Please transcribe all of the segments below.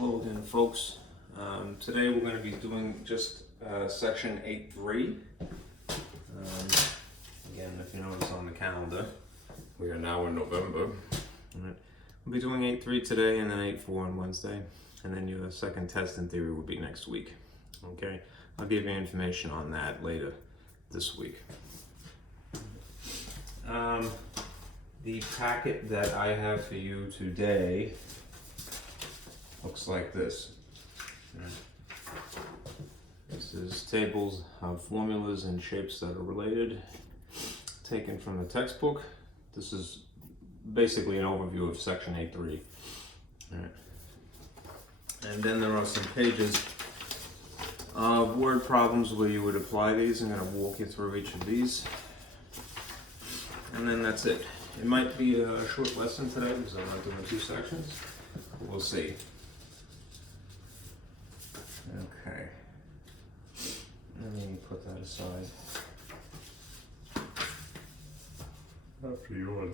Hello again, folks. Today we're going to be doing just section 8.3. Again, if you notice on the calendar, we are now in November. Right. We'll be doing 8.3 today and then 8.4 on Wednesday. And then your second test in theory will be next week. Okay? I'll give you information on that later this week. The packet that I have for you today looks like this. This is tables of formulas and shapes that are related, taken from the textbook. This is basically an overview of section 8.3. And then there are some pages of word problems where you would apply these. I'm going to walk you through each of these. And then that's it. It might be a short lesson today because I'm not doing two sections. We'll see. Okay. Let me put that aside. After yours.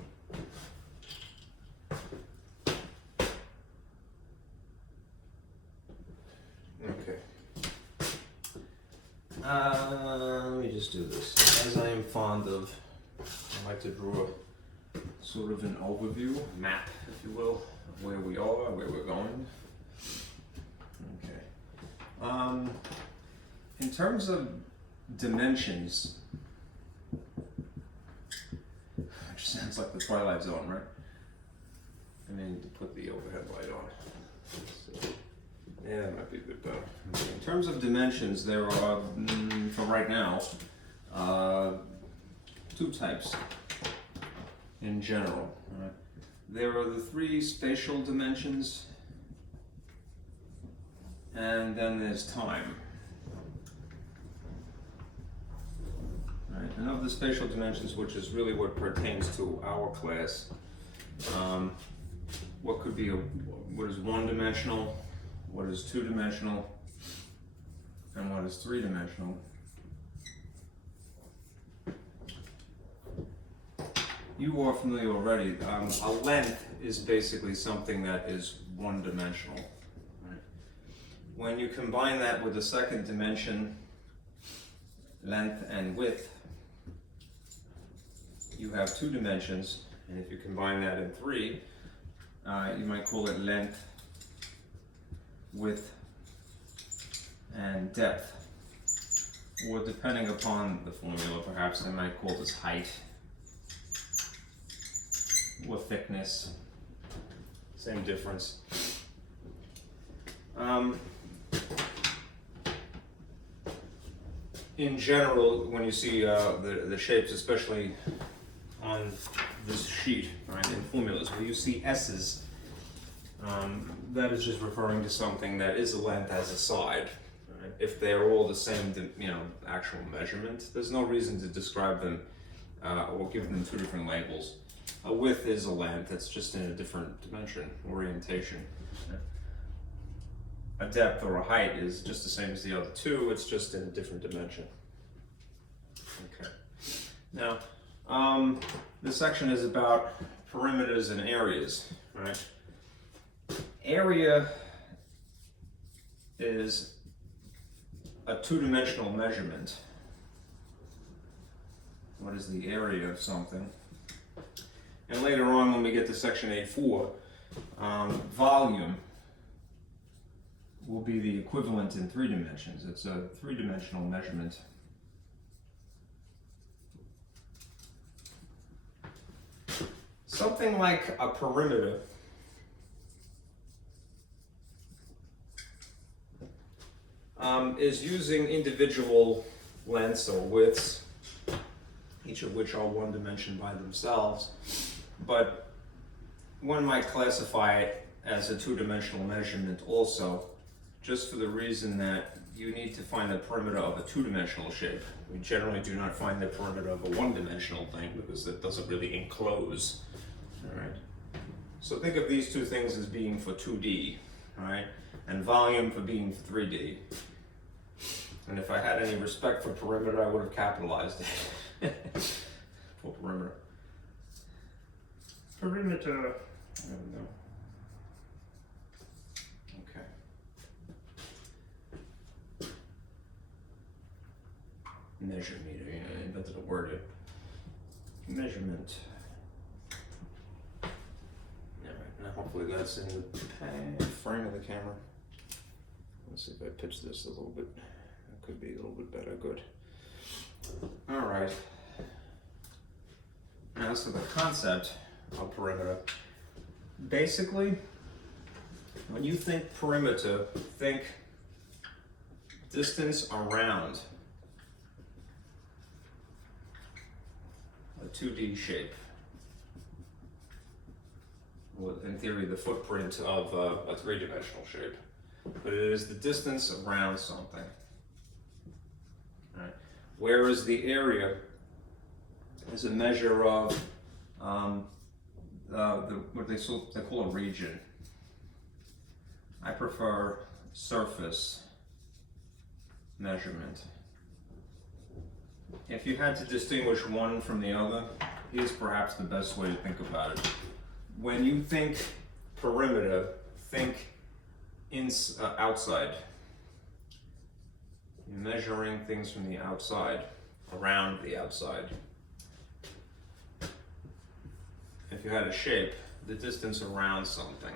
Okay. Let me just do this. As I am fond of, I like to draw sort of an overview, map, if you will, of where we are, where we're going. Okay. In terms of dimensions, which sounds like the Twilight Zone, right? I need to put the overhead light on. So, yeah, that might be a bit better. Okay. In terms of dimensions, there are, for right now, two types in general. Right? There are the three spatial dimensions, and then there's time. Right? And of the spatial dimensions, which is really what pertains to our class, what could be what is one-dimensional, what is two-dimensional, and what is three-dimensional. You are familiar already. A length is basically something that is one-dimensional. Right? When you combine that with the second dimension, length and width, you have two dimensions. And if you combine that in three, you might call it length, width, and depth. Or depending upon the formula, perhaps I might call this height or thickness. Same difference. In general, when you see the shapes, especially on this sheet, right, in formulas, where you see S's, that is just referring to something that is a length as a side. Right? If they're all the same, actual measurement, there's no reason to describe them or give them two different labels. A width is a length, it's just in a different dimension, orientation. A depth or a height is just the same as the other two, it's just in a different dimension. Okay. Now, this section is about perimeters and areas, right? Area is a two-dimensional measurement. What is the area of something? And later on, when we get to section 8.4, volume will be the equivalent in three dimensions. It's a three-dimensional measurement. Something like a perimeter is using individual lengths or widths, each of which are one dimension by themselves, but one might classify it as a two-dimensional measurement also, just for the reason that you need to find the perimeter of a two-dimensional shape. We generally do not find the perimeter of a one-dimensional thing because it doesn't really enclose. All right. So think of these two things as being for 2D, right? And volume for being for 3D. And if I had any respect for perimeter, I would have capitalized it. For perimeter. Perimeter. There we go. Okay. measure meter. Yeah, I invented a word. Measurement. Alright, now hopefully that's in the frame of the camera. Let's see if I pitch this a little bit. It could be a little bit better. Good. Alright. Now as for the concept of perimeter. Basically, when you think perimeter, think distance around a 2D shape. Well, in theory, the footprint of a three-dimensional shape. But it is the distance around something. Right. Whereas the area is a measure of what they call a region. I prefer surface measurement. If you had to distinguish one from the other, here's perhaps the best way to think about it. When you think perimeter, think outside. You're measuring things from the outside, around the outside. If you had a shape, the distance around something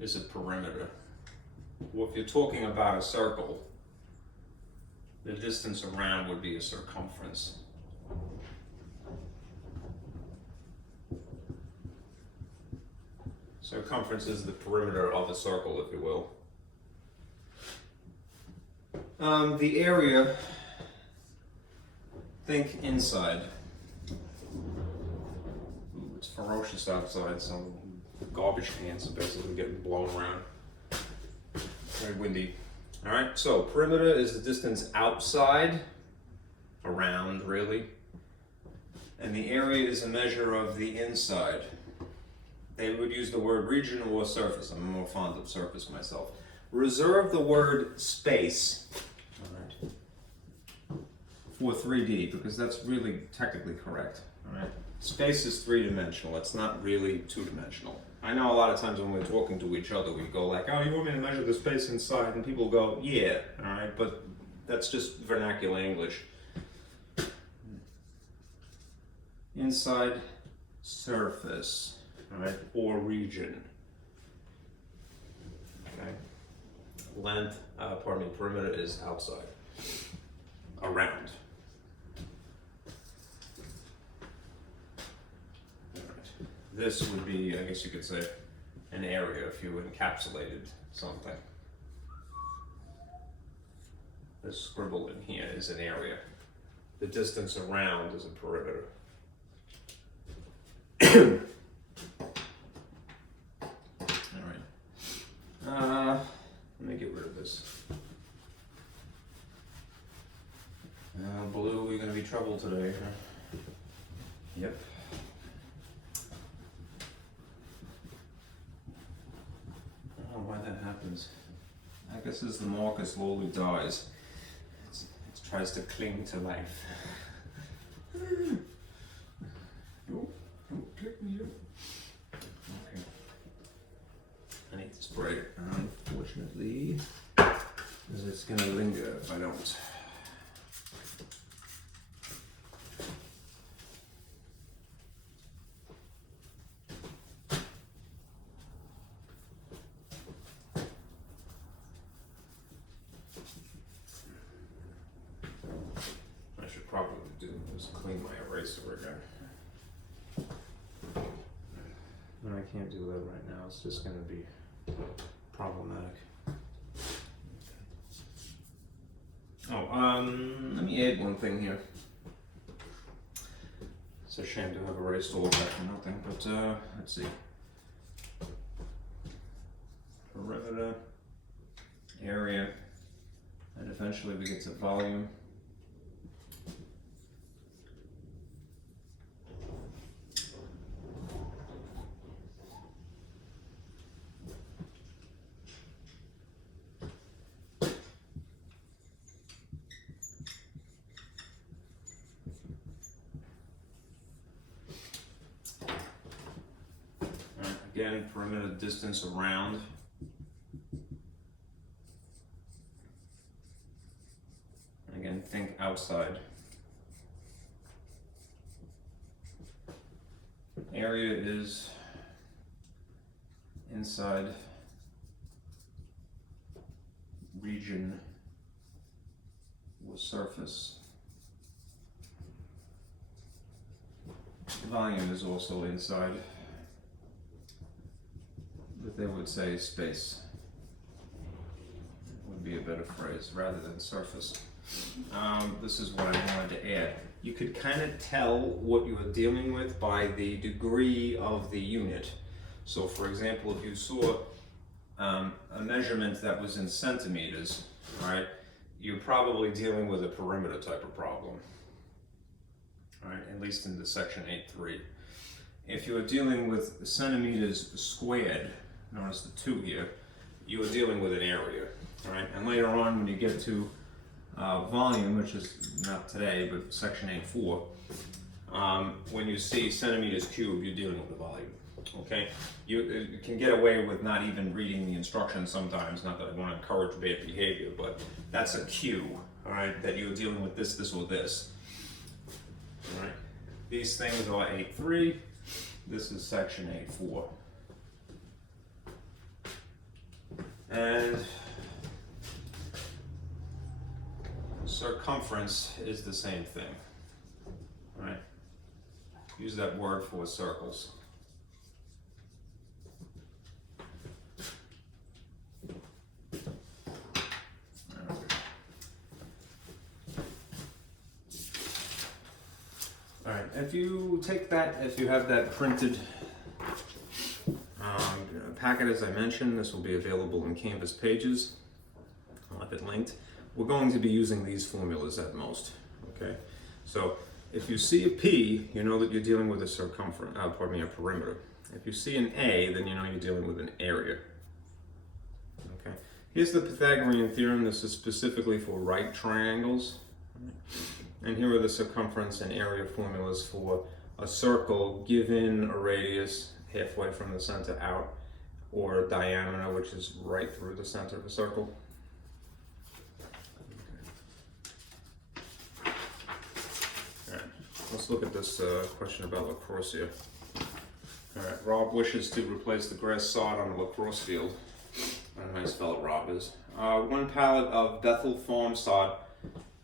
is a perimeter. Well, if you're talking about a circle, the distance around would be a circumference. Circumference is the perimeter of a circle, if you will. The area, think inside. Ooh, it's ferocious outside, so garbage cans are basically getting blown around. Very windy. All right, so perimeter is the distance outside, around really, and the area is a measure of the inside. They would use the word region or surface. I'm more fond of surface myself. Reserve the word space, all right, for 3D, because that's really technically correct. All right, space is three-dimensional. It's not really two-dimensional. I know a lot of times when we're talking to each other, we go like, "Oh, you want me to measure the space inside?" And people go, "Yeah, all right," but that's just vernacular English. Inside surface. All right, or region. Okay. Length, perimeter is outside, around. All right. This would be, I guess you could say, an area if you encapsulated something. This scribble in here is an area. The distance around is a perimeter. Let me get rid of this. Blue, you're gonna be trouble today, huh? Yep. I don't know why that happens. I guess as the marker slowly dies, it tries to cling to life. Don't click me up. Okay. I need to spray it, unfortunately, because it's going to linger if I don't. I should probably do is clean my eraser again. And I can't do that right now, it's just going to be problematic. Oh, let me add one thing here. It's a shame to have erased all of that for nothing, but let's see. Perimeter, area, and eventually we get to volume. Again, perimeter distance around. outside. Area is inside region with surface. Volume is also inside, but they would say space would be a better phrase rather than surface. This is what I wanted to add. You could kind of tell what you are dealing with by the degree of the unit. So for example, if you saw a measurement that was in centimeters, right, you're probably dealing with a perimeter type of problem, right, at least in the section 8.3. If you're dealing with centimeters squared, notice the 2 here, you are dealing with an area, right? And later on when you get to volume, which is not today, but section 8.4, when you see centimeters cubed, you're dealing with a volume, okay? You can get away with not even reading the instructions sometimes, not that I want to encourage bad behavior, but that's a cue, all right, that you're dealing with this, this, or this, all right? These things are 8.3, this is section 8.4. And circumference is the same thing, right? Use that word for circles. All right, if you take that, if you have that printed packet, as I mentioned, this will be available in Canvas pages. I'll have it linked. We're going to be using these formulas at most, okay? So if you see a P, you know that you're dealing with a circumference, a perimeter. If you see an A, then you know you're dealing with an area, okay? Here's the Pythagorean theorem. This is specifically for right triangles. And here are the circumference and area formulas for a circle given a radius halfway from the center out, or a diameter, which is right through the center of a circle. Okay. All right, let's look at this question about lacrosse here. All right, Rob wishes to replace the grass sod on the lacrosse field. I don't know how you spell it, Rob is. 1 pallet of Bethel Farm sod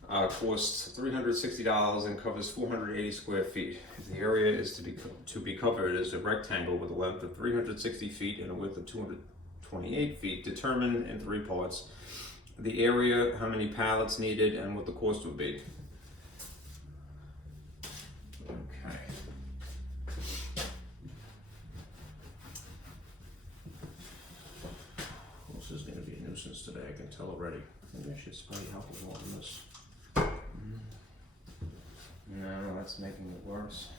costs $360 and covers 480 square feet. The area is to be covered is a rectangle with a length of 360 feet and a width of 228 feet, determined in 3 parts. The area, how many pallets needed, and what the cost would be. Okay. This is going to be a nuisance today, I can tell already. Maybe I should spray alcohol on this. No, that's making it worse.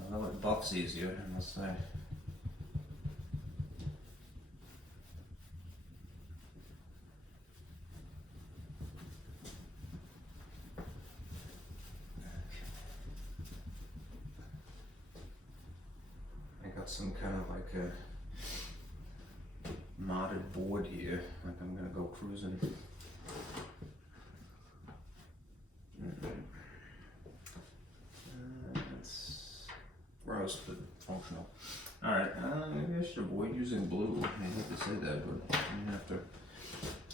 Although it buffs easier, I must say. I got some kind of like a modded board here, like I'm gonna go cruising. That's gross, but functional. Alright, maybe I should avoid using blue. I hate to say that, but I'm gonna have to.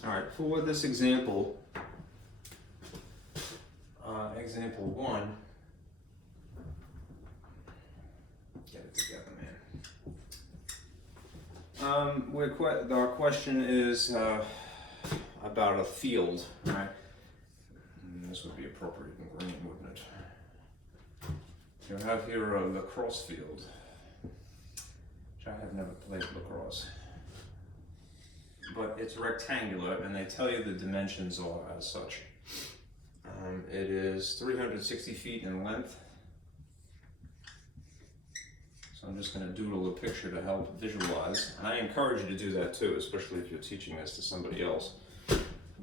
Alright, for this example, example 1, get it together, man. Our question is about a field, right? And this would be appropriate in green, wouldn't it? You have here a lacrosse field, which I have never played lacrosse, but it's rectangular, and they tell you the dimensions are as such. It is 360 feet in length. So I'm just going to doodle a picture to help visualize. And I encourage you to do that too, especially if you're teaching this to somebody else.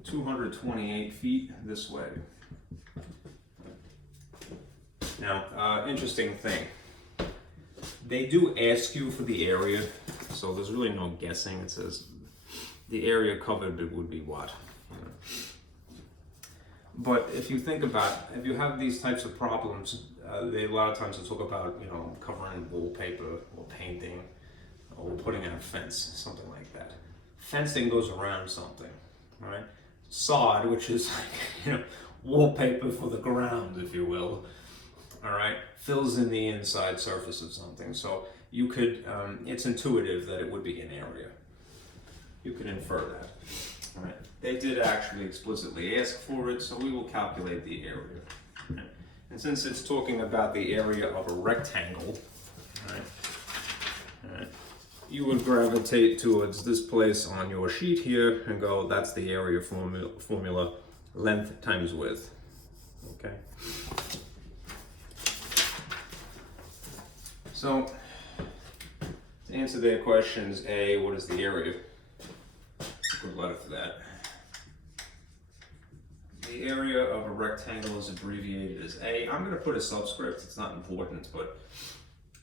228 feet this way. Now, interesting thing. They do ask you for the area, so there's really no guessing. It says the area covered would be what? But if you think about, if you have these types of problems, a lot of times they talk about, covering wallpaper or painting or putting in a fence, something like that. Fencing goes around something, right? Sod, which is like, wallpaper for the ground, if you will, all right, fills in the inside surface of something. So you could, it's intuitive that it would be an area. You can infer that, all right? They did actually explicitly ask for it, so we will calculate the area. Right? And since it's talking about the area of a rectangle, all right, you would gravitate towards this place on your sheet here and go, that's the area formula, length times width, okay? So, to answer their questions, A, what is the area? Good letter for that. The area of a rectangle is abbreviated as A. I'm going to put a subscript, it's not important, but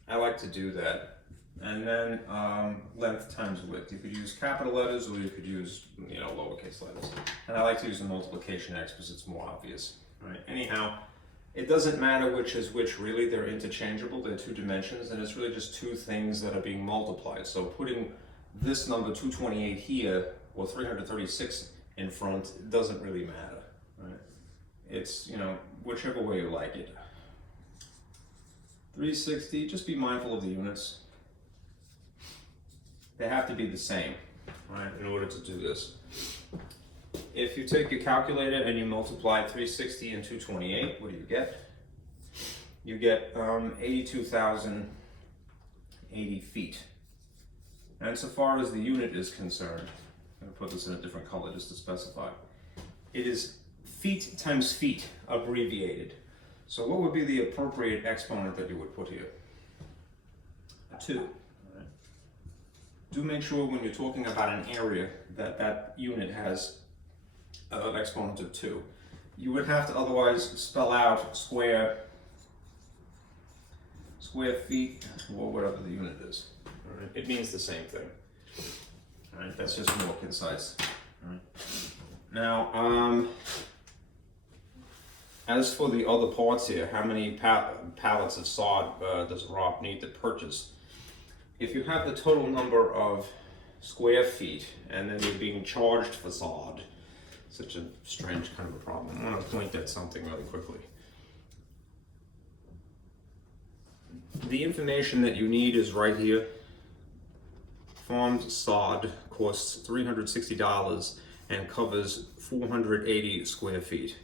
I like to do that. And then length times width. You could use capital letters or you could use lowercase letters. And I like to use the multiplication X because it's more obvious. Right? Anyhow, it doesn't matter which is which really, they're interchangeable, they're two dimensions, and it's really just two things that are being multiplied. So putting this number 228 here or 336 in front, it doesn't really matter. Right? It's, whichever way you like it. 360, just be mindful of the units. They have to be the same, right, in order to do this. If you take your calculator and you multiply 360 and 228, what do you get? You get 82,080 feet. And so far as the unit is concerned, I'm going to put this in a different color just to specify. It is feet times feet abbreviated. So what would be the appropriate exponent that you would put here? 2. Do make sure when you're talking about an area that that unit has an exponent of 2. You would have to otherwise spell out square feet, or whatever the unit is. All right? It means the same thing. All right? That's just more concise. All right? Now, as for the other parts here, how many pallets of sod does Rob need to purchase? If you have the total number of square feet and then you're being charged for sod, such a strange kind of a problem. I want to point at something really quickly. The information that you need is right here. Farmed sod costs $360 and covers 480 square feet.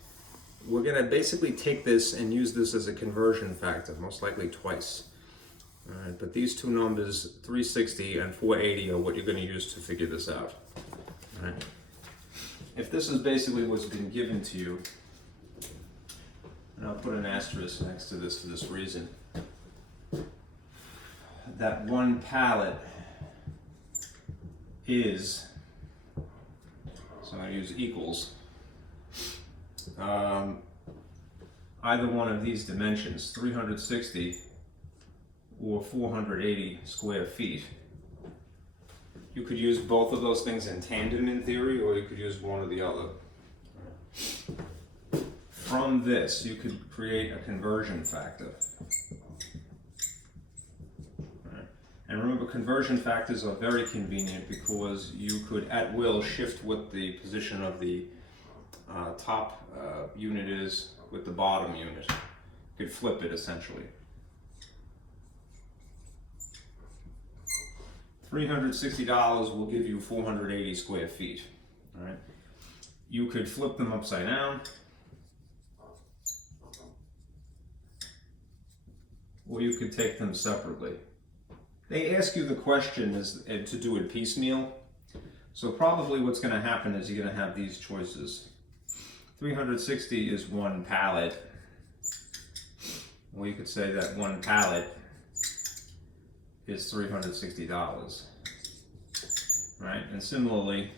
We're going to basically take this and use this as a conversion factor, most likely twice. All right, but these two numbers, 360 and 480, are what you're going to use to figure this out. All right. If this is basically what's been given to you, and I'll put an asterisk next to this for this reason, that one pallet is, so I use equals, either one of these dimensions, 360 or 480 square feet. You could use both of those things in tandem in theory, or you could use one or the other. From this, you could create a conversion factor. And remember, conversion factors are very convenient because you could at will shift what the position of the top unit is with the bottom unit. You could flip it essentially. $360 will give you 480 square feet. All right. You could flip them upside down, or you could take them separately. They ask you the question is to do it piecemeal. So probably what's going to happen is you're going to have these choices. 360 is one pallet. Or you could say that one pallet is $360. Right? And similarly,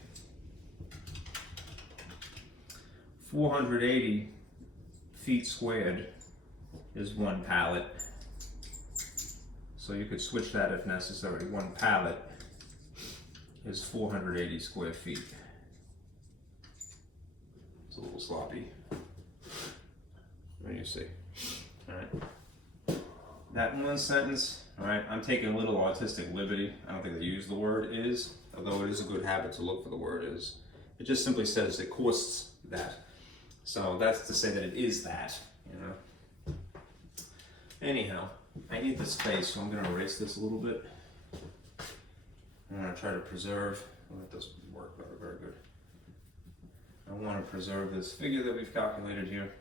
480 feet squared is one pallet. So you could switch that if necessary. One pallet is 480 square feet. It's a little sloppy. What do you see? All right. That one sentence, all right, I'm taking a little artistic liberty. I don't think they use the word is, although it is a good habit to look for the word is. It just simply says it costs that. So that's to say that it is that, you know. Anyhow, I need the space, so I'm going to erase this a little bit. I'm going to try to preserve, well, that doesn't work very good. I want to preserve this figure that we've calculated here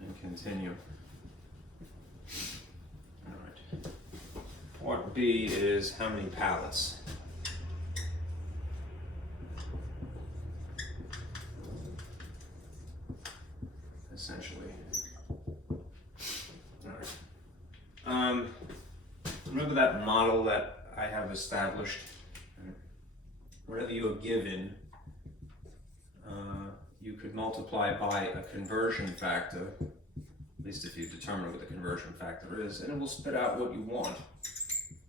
and continue. All right. Part B is how many pallets? Essentially. All right. Remember that model that I have established? Whatever you are given, you could multiply by a conversion factor, at least if you determine what the conversion factor is, and it will spit out what you want.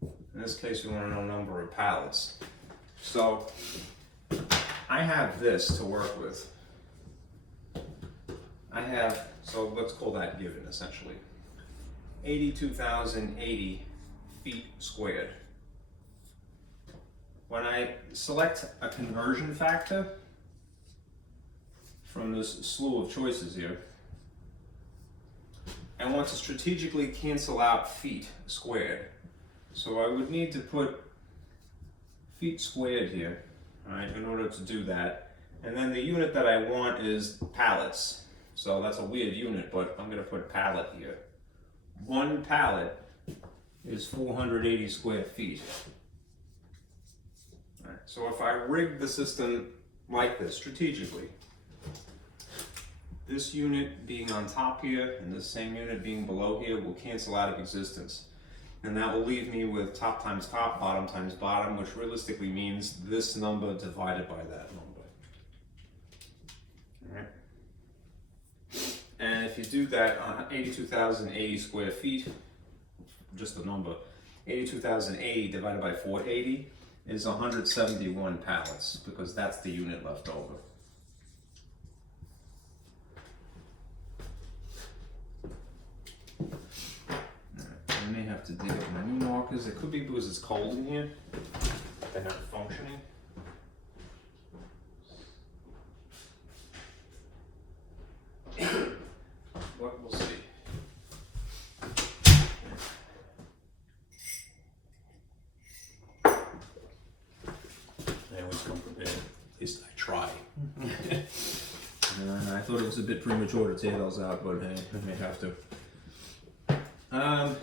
In this case, we want to know number of pallets. So I have this to work with. So let's call that given essentially. 82,080 feet squared. When I select a conversion factor from this slew of choices here, I want to strategically cancel out feet squared. So I would need to put feet squared here, all right, in order to do that. And then the unit that I want is pallets. So that's a weird unit, but I'm going to put pallet here. One pallet is 480 square feet. All right, so if I rig the system like this strategically, this unit being on top here and this same unit being below here will cancel out of existence. And that will leave me with top times top, bottom times bottom, which realistically means this number divided by that number. All right. And if you do that on 82,080 square feet, just the number, 82,080 divided by 480 is 171 pallets, because that's the unit left over. I may have to dig up my new markers. It could be because it's cold in here. They're not functioning. But we'll see. I always come prepared. At least I try. And I thought it was a bit premature to tear those out, but hey, I may have to. Okay.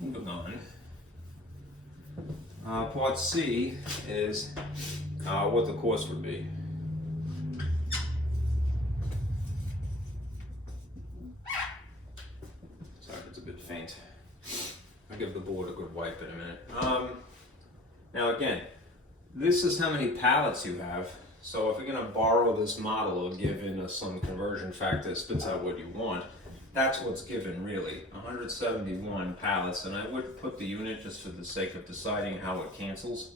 Moving on. Part C is what the cost would be. Sorry, it's a bit faint. I'll give the board a good wipe in a minute. Now again, this is how many pallets you have. So if you're going to borrow this model or give in some conversion factor that spits out what you want, that's what's given really, 171 pallets. And I would put the unit just for the sake of deciding how it cancels.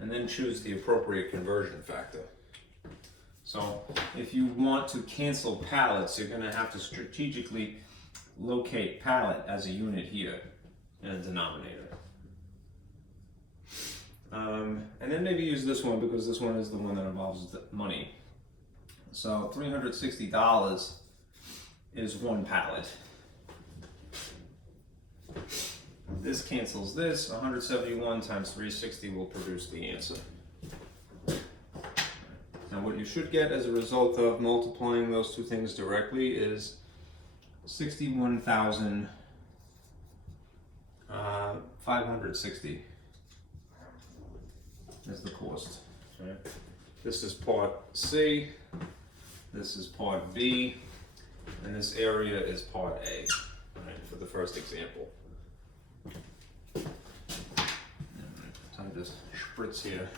And then choose the appropriate conversion factor. So if you want to cancel pallets, you're going to have to strategically locate pallet as a unit here in a denominator. And then maybe use this one because this one is the one that involves the money. So $360 is one pallet. This cancels this. 171 times 360 will produce the answer. Now what you should get as a result of multiplying those two things directly is 61,560 is the cost. Right? This is part C, this is part B, and this area is part A, right, for the first example. Time to spritz here.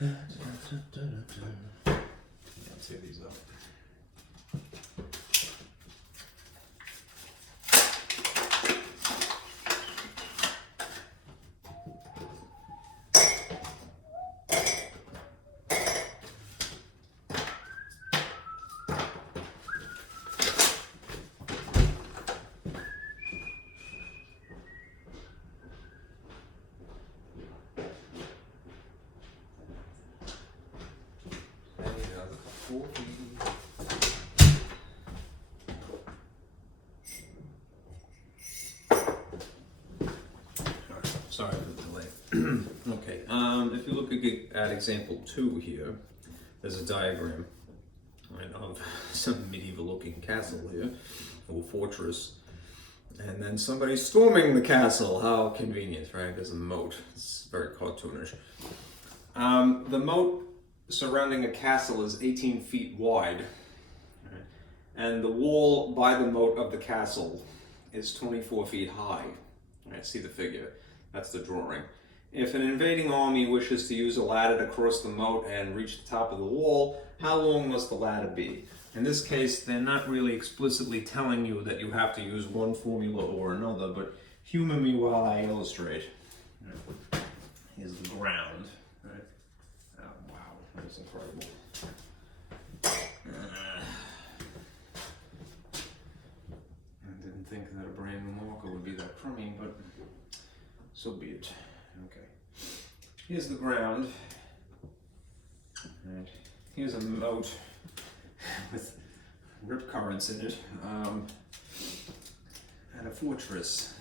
Let's see these up. Sorry for the delay. Okay, if you look at example 2 here, there's a diagram, right, of some medieval looking castle here, or fortress, and then somebody's storming the castle. How convenient, right? There's a moat. It's very cartoonish. The moat surrounding a castle is 18 feet wide, right? And the wall by the moat of the castle is 24 feet high. Right, see the figure. That's the drawing. If an invading army wishes to use a ladder to cross the moat and reach the top of the wall, how long must the ladder be? In this case, they're not really explicitly telling you that you have to use one formula or another, but humor me while I illustrate. Here's the ground. Right? Oh, wow, that's incredible. I didn't think that a brand new marker would be that crummy, but so be it. Okay. Here's the ground. And here's a moat with rip currents in it, and a fortress.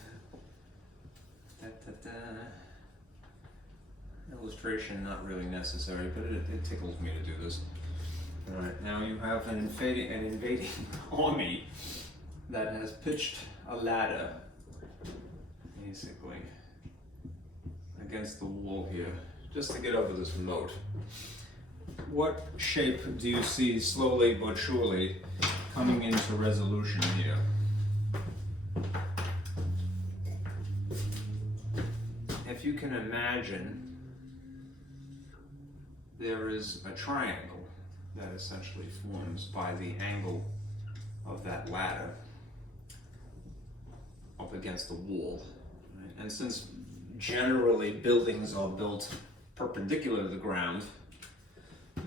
Illustration not really necessary, but it tickles me to do this. All right, now you have an invading army that has pitched a ladder, basically, against the wall here, just to get over this moat. What shape do you see slowly but surely coming into resolution here? If you can imagine, there is a triangle that essentially forms by the angle of that ladder up against the wall. Right? And since generally buildings are built perpendicular to the ground, it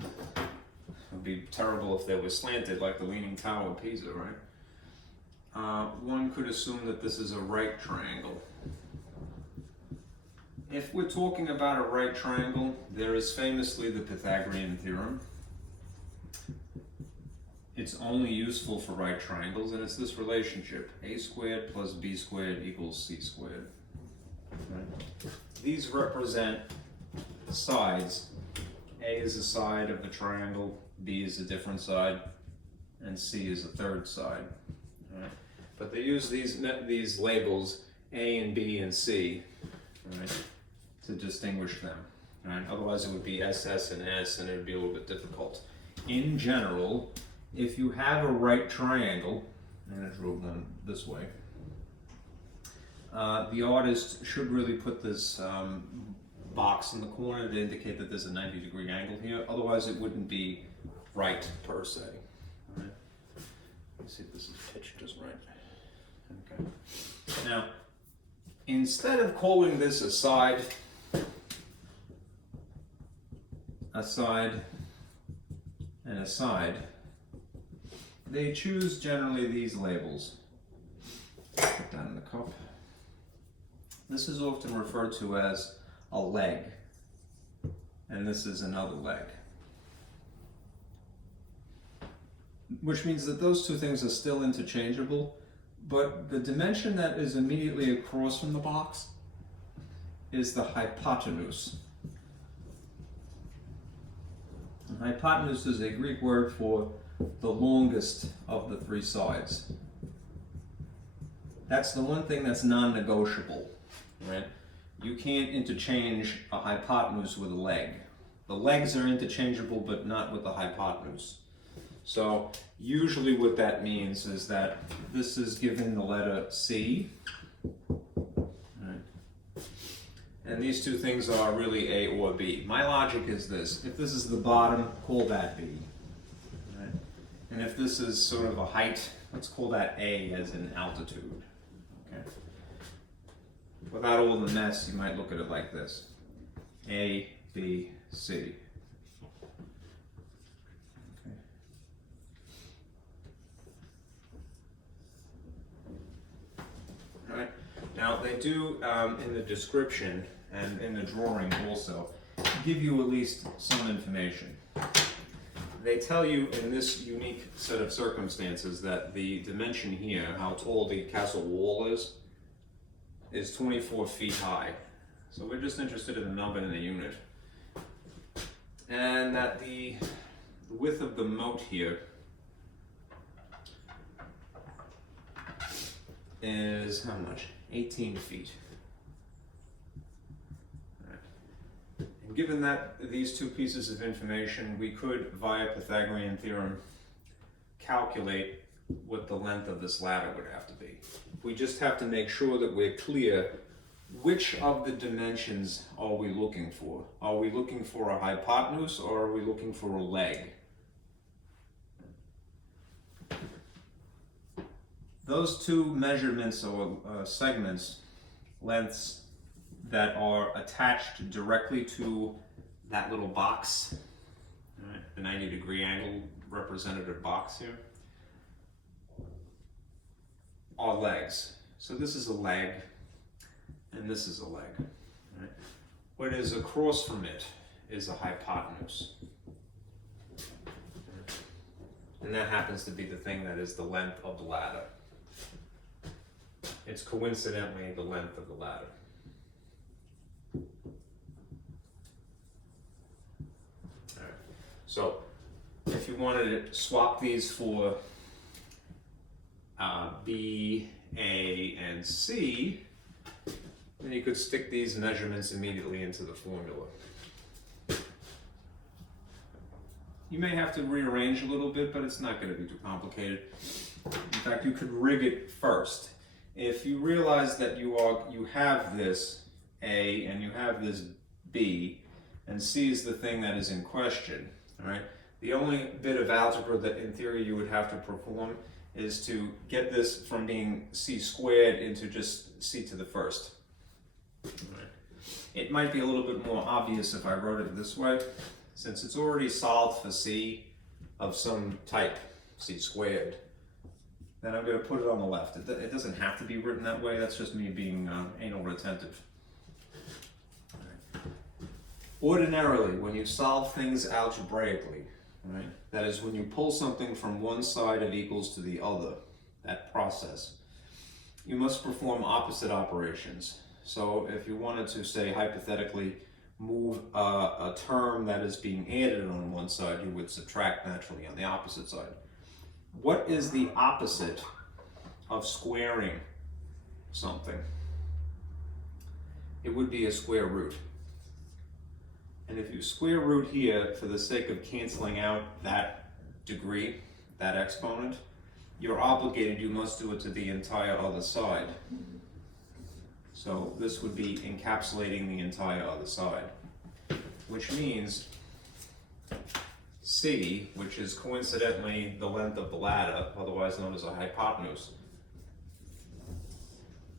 would be terrible if they were slanted like the Leaning Tower of Pisa, right? One could assume that this is a right triangle. If we're talking about a right triangle, there is famously the Pythagorean theorem. It's only useful for right triangles, and it's this relationship: a squared plus b squared equals c squared. Right? These represent sides. A is a side of the triangle, B is a different side, and C is a third side. Right? But they use these labels A and B and C, right, to distinguish them. Right? Otherwise it would be SS and S, and it would be a little bit difficult. In general, if you have a right triangle, and I drew one this way, the artist should really put this box in the corner to indicate that there's a 90-degree angle here. Otherwise, it wouldn't be right per se. All right. Let's see if this is pitched just right. Okay. Now, instead of calling this a side, and a side, they choose generally these labels. Put that in the cup. This is often referred to as a leg, and this is another leg. Which means that those two things are still interchangeable, but the dimension that is immediately across from the box is the hypotenuse. And hypotenuse is a Greek word for the longest of the three sides. That's the one thing that's non-negotiable, right? You can't interchange a hypotenuse with a leg. The legs are interchangeable, but not with the hypotenuse. So usually what that means is that this is given the letter C, right? And these two things are really A or B. My logic is this: if this is the bottom, call that B. Right? And if this is sort of a height, let's call that A as in altitude. Okay? Without all the mess, you might look at it like this: A, B, C. Okay. All right. Now they do in the description and in the drawing also give you at least some information. They tell you in this unique set of circumstances that the dimension here, how tall the castle wall is 24 feet high. So we're just interested in the number and the unit. And that the width of the moat here is how much? 18 feet. And given that these two pieces of information, we could, via Pythagorean theorem, calculate what the length of this ladder would have to be. We just have to make sure that we're clear which of the dimensions are we looking for. Are we looking for a hypotenuse or are we looking for a leg? Those two measurements or segments, lengths that are attached directly to that little box, right, the 90-degree angle representative box here, are legs. So this is a leg and this is a leg. Right? What is across from it is a hypotenuse. And that happens to be the thing that is the length of the ladder. It's coincidentally the length of the ladder. All right. So if you wanted to swap these for B, A, and C, then you could stick these measurements immediately into the formula. You may have to rearrange a little bit, but it's not going to be too complicated. In fact, you could rig it first. If you realize that you have this A and you have this B, and C is the thing that is in question, all right? The only bit of algebra that in theory you would have to perform is to get this from being C squared into just C to the first. All right. It might be a little bit more obvious if I wrote it this way, since it's already solved for C of some type, C squared. Then I'm going to put it on the left. It doesn't have to be written that way. That's just me being anal retentive. Right. Ordinarily, when you solve things algebraically, right, that is when you pull something from one side of equals to the other, that process, you must perform opposite operations. So if you wanted to, say, hypothetically, move a term that is being added on one side, you would subtract naturally on the opposite side. What is the opposite of squaring something? It would be a square root. And if you square root here for the sake of canceling out that degree, that exponent, you're obligated, you must do it to the entire other side. So this would be encapsulating the entire other side, which means C, which is coincidentally the length of the ladder, otherwise known as a hypotenuse,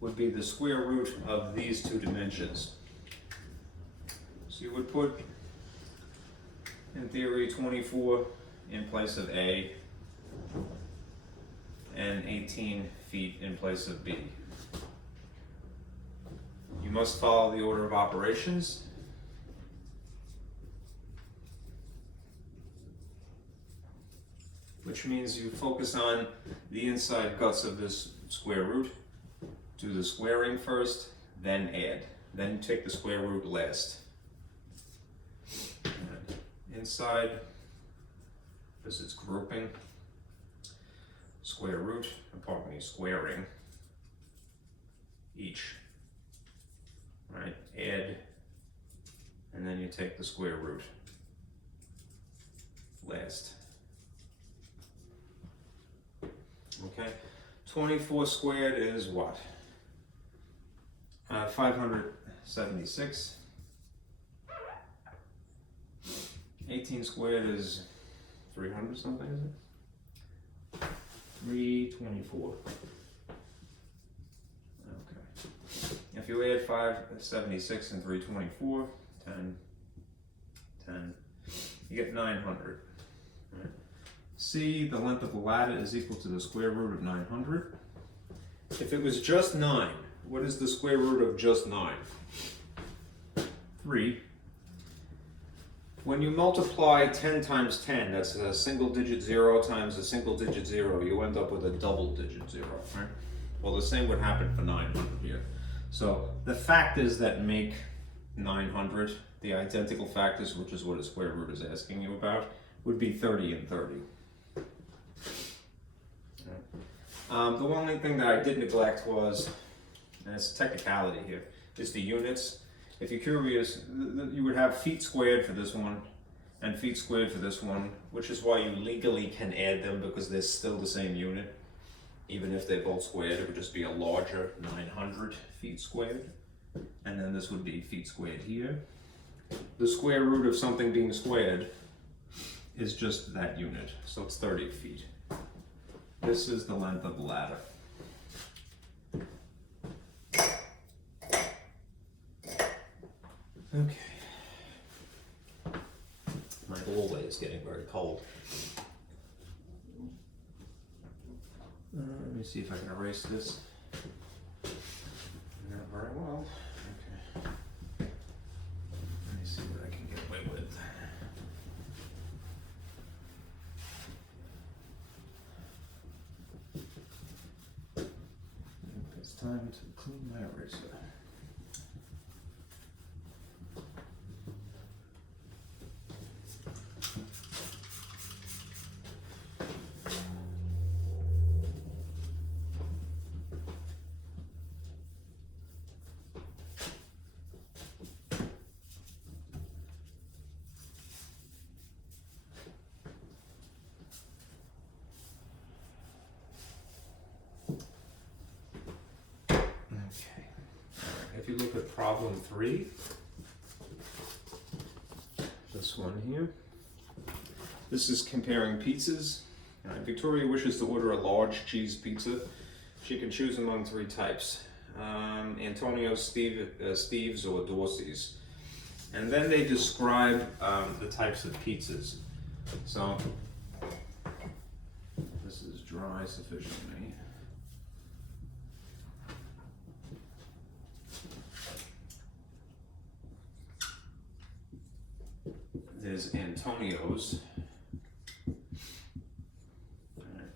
would be the square root of these two dimensions. So you would put, in theory, 24 in place of A and 18 feet in place of B. You must follow the order of operations. Which means you focus on the inside guts of this square root, do the squaring first, then add. Then take the square root last. And inside, because it's grouping, squaring each. Right, add, and then you take the square root last. Okay, 24 squared is what? 576. 18 squared is 300 something, is it? 324. Okay. If you add 576 and 324, 10, 10, you get 900. Right. C, the length of the ladder is equal to the square root of 900. If it was just 9, what is the square root of just 9? 3. When you multiply 10 times 10, that's a single digit 0 times a single digit 0, you end up with a double digit 0, right? Well, the same would happen for 900 here. So the factors that make 900, the identical factors, which is what a square root is asking you about, would be 30 and 30. The only thing that I did neglect was, and it's a technicality here, is the units. If you're curious, you would have feet squared for this one and feet squared for this one, which is why you legally can add them because they're still the same unit. Even if they're both squared, it would just be a larger 900 feet squared. And then this would be feet squared here. The square root of something being squared is just that unit, so it's 30 feet. This is the length of the ladder. Okay. My hallway is getting very cold. Let me see if I can erase this. Not very well. Okay. Let me see what I can get away with. It's time to clean my eraser. If you look at problem 3, this one here, this is comparing pizzas. Victoria wishes to order a large cheese pizza. She can choose among 3 types, Antonio's, Steve's, or Dorsey's. And then they describe the types of pizzas. So this is dry sufficiently. There's Antonio's,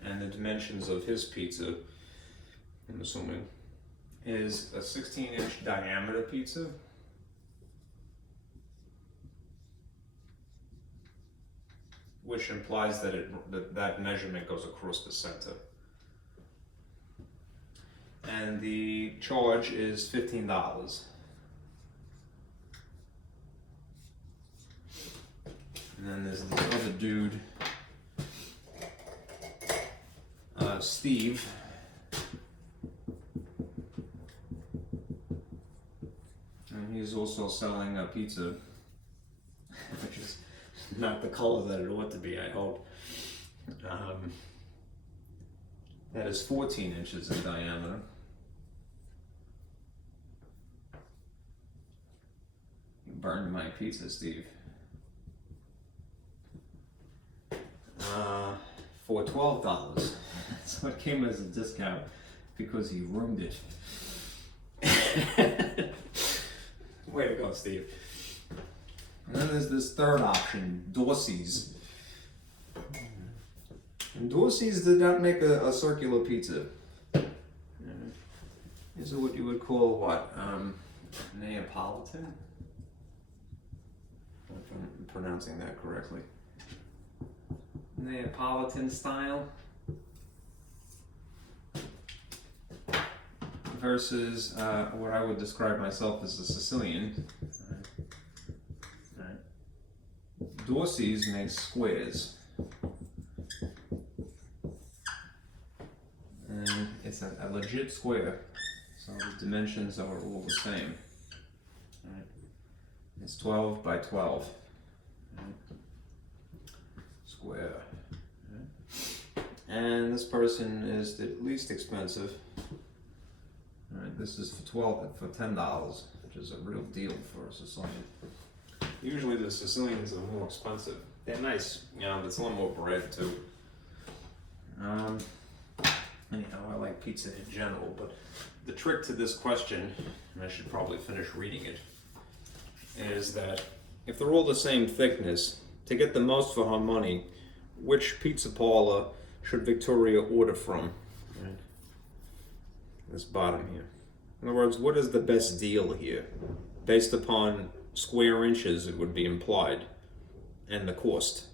and the dimensions of his pizza, I'm assuming, is a 16-inch diameter pizza, which implies that that measurement goes across the center. And the charge is $15. And then there's this other dude, Steve. And he's also selling a pizza, which is not the color that it ought to be, I hope. That is 14 inches in diameter. You burned my pizza, Steve. For $12. So it came as a discount because he ruined it. Way to go, Steve. And then there's this third option, Dorsey's. And Dorsey's did not make a circular pizza. These are what you would call what? Neapolitan? If I'm pronouncing that correctly. Neapolitan style versus what I would describe myself as a Sicilian. Dorsey's makes squares, and it's a legit square. So the dimensions are all the same. Right? It's 12 by 12. Right? Square. Right? And this person is the least expensive. Right? This is for $10, which is a real deal for a Sicilian. Usually the Sicilians are more expensive. They're nice, you know, there's a little more bread too. Anyhow, I like pizza in general, but the trick to this question, and I should probably finish reading it, is that if they're all the same thickness, to get the most for her money, which pizza parlor should Victoria order from? Right? This bottom here. In other words, what is the best deal here? Based upon square inches, it would be implied, and the cost.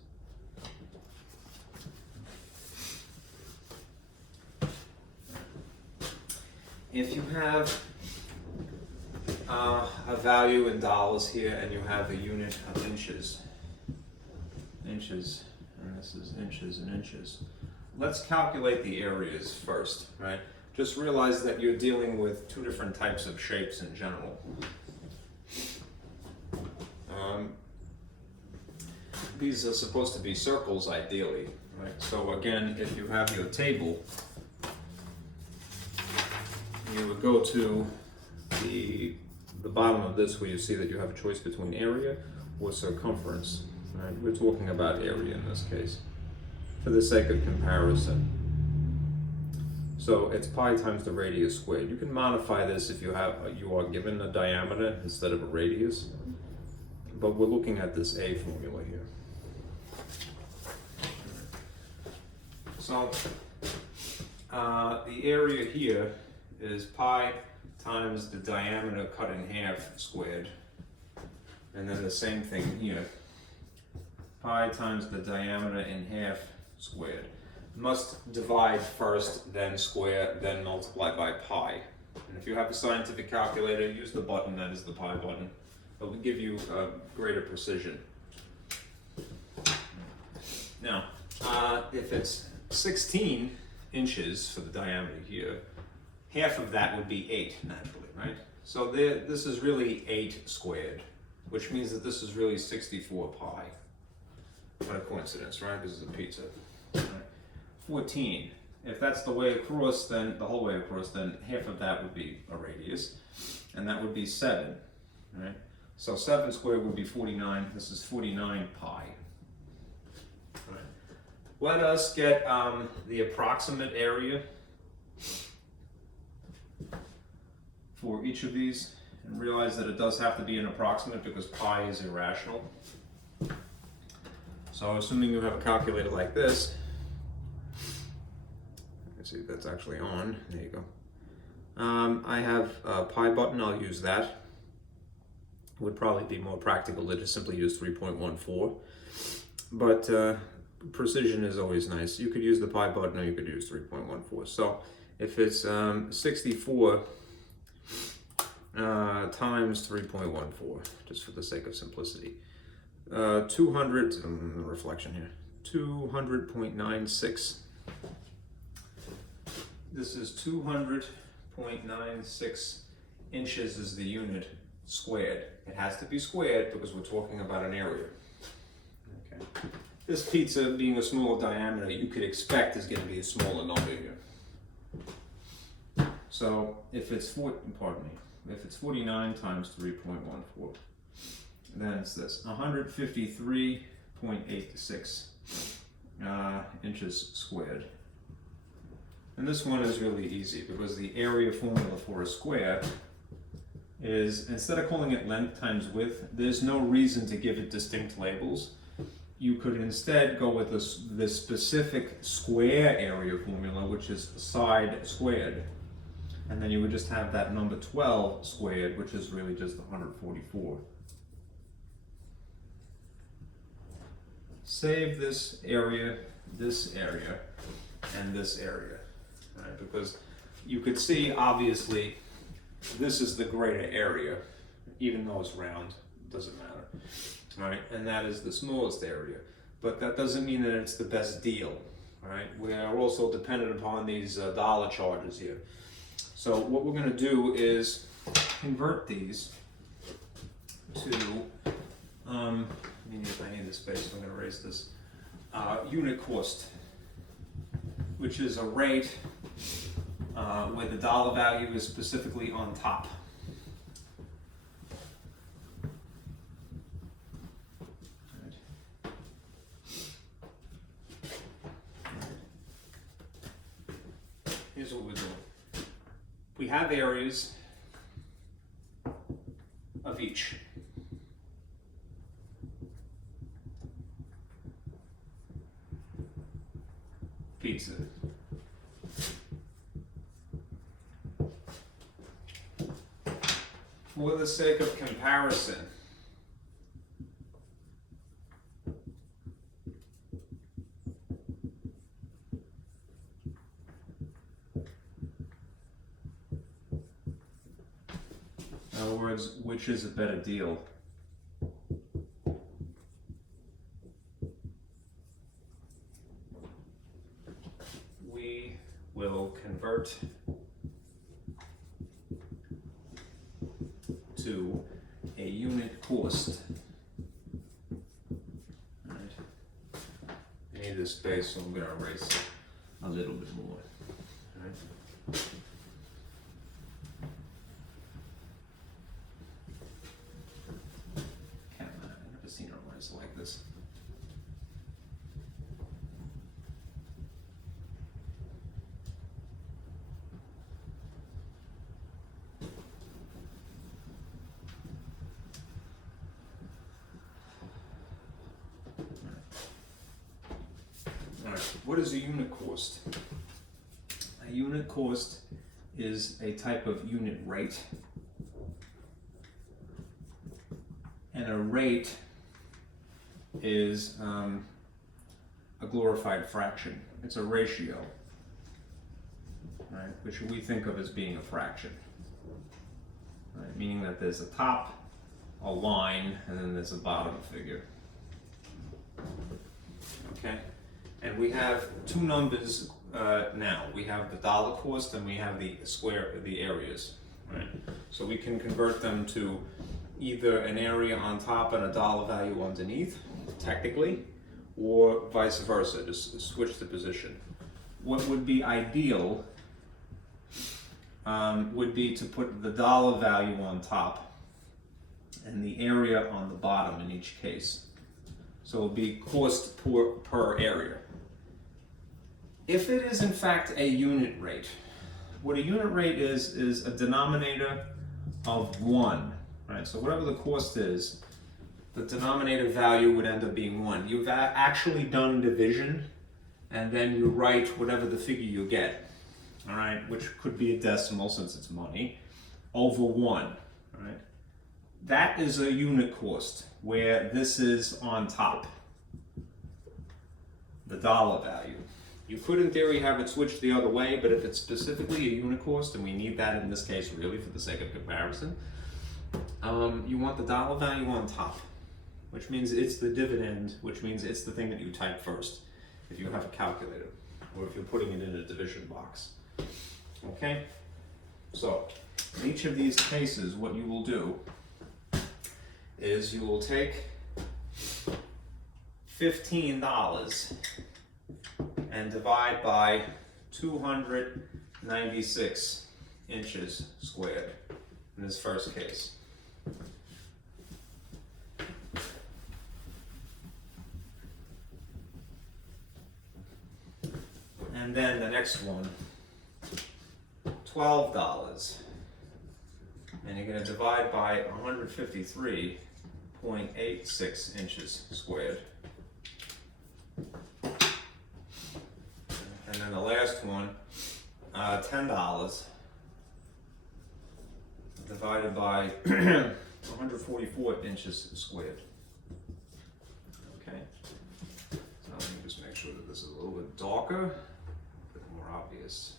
If you have a value in dollars here and you have a unit of inches, and this is inches and inches, let's calculate the areas first, right? Just realize that you're dealing with two different types of shapes in general. These are supposed to be circles ideally, right? So again, if you have your table, you would go to the bottom of this where you see that you have a choice between area or circumference. Right? We're talking about area in this case, for the sake of comparison. So it's pi times the radius squared. You can modify this if you are given a diameter instead of a radius, but we're looking at this A formula here. So the area here is pi times the diameter cut in half squared, and then the same thing here, pi times the diameter in half squared. Must divide first, then square, then multiply by pi. And if you have a scientific calculator, use the button that is the pi button. It will give you greater precision. Now, if it's 16 inches for the diameter here, half of that would be 8 naturally, right? So this is really 8 squared, which means that this is really 64 pi. What a coincidence, right? This is a pizza. Right? 14. If that's the way across, then the whole way across, then half of that would be a radius, and that would be 7, right? So 7 squared would be 49. This is 49 pi. Right. Let us get the approximate area for each of these, and realize that it does have to be an approximate because pi is irrational. So assuming you have a calculator like this, let's see if that's actually on. There you go. I have a pi button. I'll use that. It would probably be more practical to just simply use 3.14, but precision is always nice. You could use the pi button or you could use 3.14. So if it's 64 times 3.14, just for the sake of simplicity, 200, reflection here, 200.96. This is 200.96 inches is the unit squared. It has to be squared because we're talking about an area. Okay. This pizza being a smaller diameter, you could expect is going to be a smaller number here. So if it's 49 times 3.14, then it's this, 153.86 inches squared. And this one is really easy because the area formula for a square is, instead of calling it length times width, there's no reason to give it distinct labels. You could instead go with the specific square area formula, which is side squared. And then you would just have that number 12 squared, which is really just 144. Save this area, and this area, right? Because you could see, obviously, this is the greater area, even though it's round, doesn't matter, right? And that is the smallest area, but that doesn't mean that it's the best deal, right? We are also dependent upon these dollar charges here. So what we're going to do is convert these to, I mean, if I need the space, I'm going to erase this, unit cost, which is a rate where the dollar value is specifically on top. Here's what we're doing. We have areas of each. Pizza. For the sake of comparison, in other words, which is a better deal? We will convert to a unit cost. All right. I need this space, so I'm going to erase a little bit more. All right. I've never seen it erase like this. What is a unit cost? A unit cost is a type of unit rate. And a rate is a glorified fraction. It's a ratio, right, which we think of as being a fraction. Right, meaning that there's a top, a line, and then there's a bottom figure. Okay? And we have two numbers now. We have the dollar cost and we have the areas, right? So we can convert them to either an area on top and a dollar value underneath, technically, or vice versa, just switch the position. What would be ideal would be to put the dollar value on top and the area on the bottom in each case. So it would be cost per area. If it is in fact a unit rate, what a unit rate is a denominator of 1, right? So whatever the cost is, the denominator value would end up being 1. You've actually done division, and then you write whatever the figure you get, all right, which could be a decimal since it's money, over 1, all right? That is a unit cost, where this is on top, the dollar value. You could, in theory, have it switched the other way, but if it's specifically a unit cost, and we need that in this case really for the sake of comparison, you want the dollar value on top, which means it's the dividend, which means it's the thing that you type first, if you have a calculator, or if you're putting it in a division box. Okay? So, in each of these cases, what you will do is you will take $15 and divide by 296 inches squared in this first case. And then the next one, $12. And you're going to divide by 153.86 inches squared. And then the last one, $10 divided by 144 inches squared. Okay, so let me just make sure that this is a little bit darker, a bit more obvious.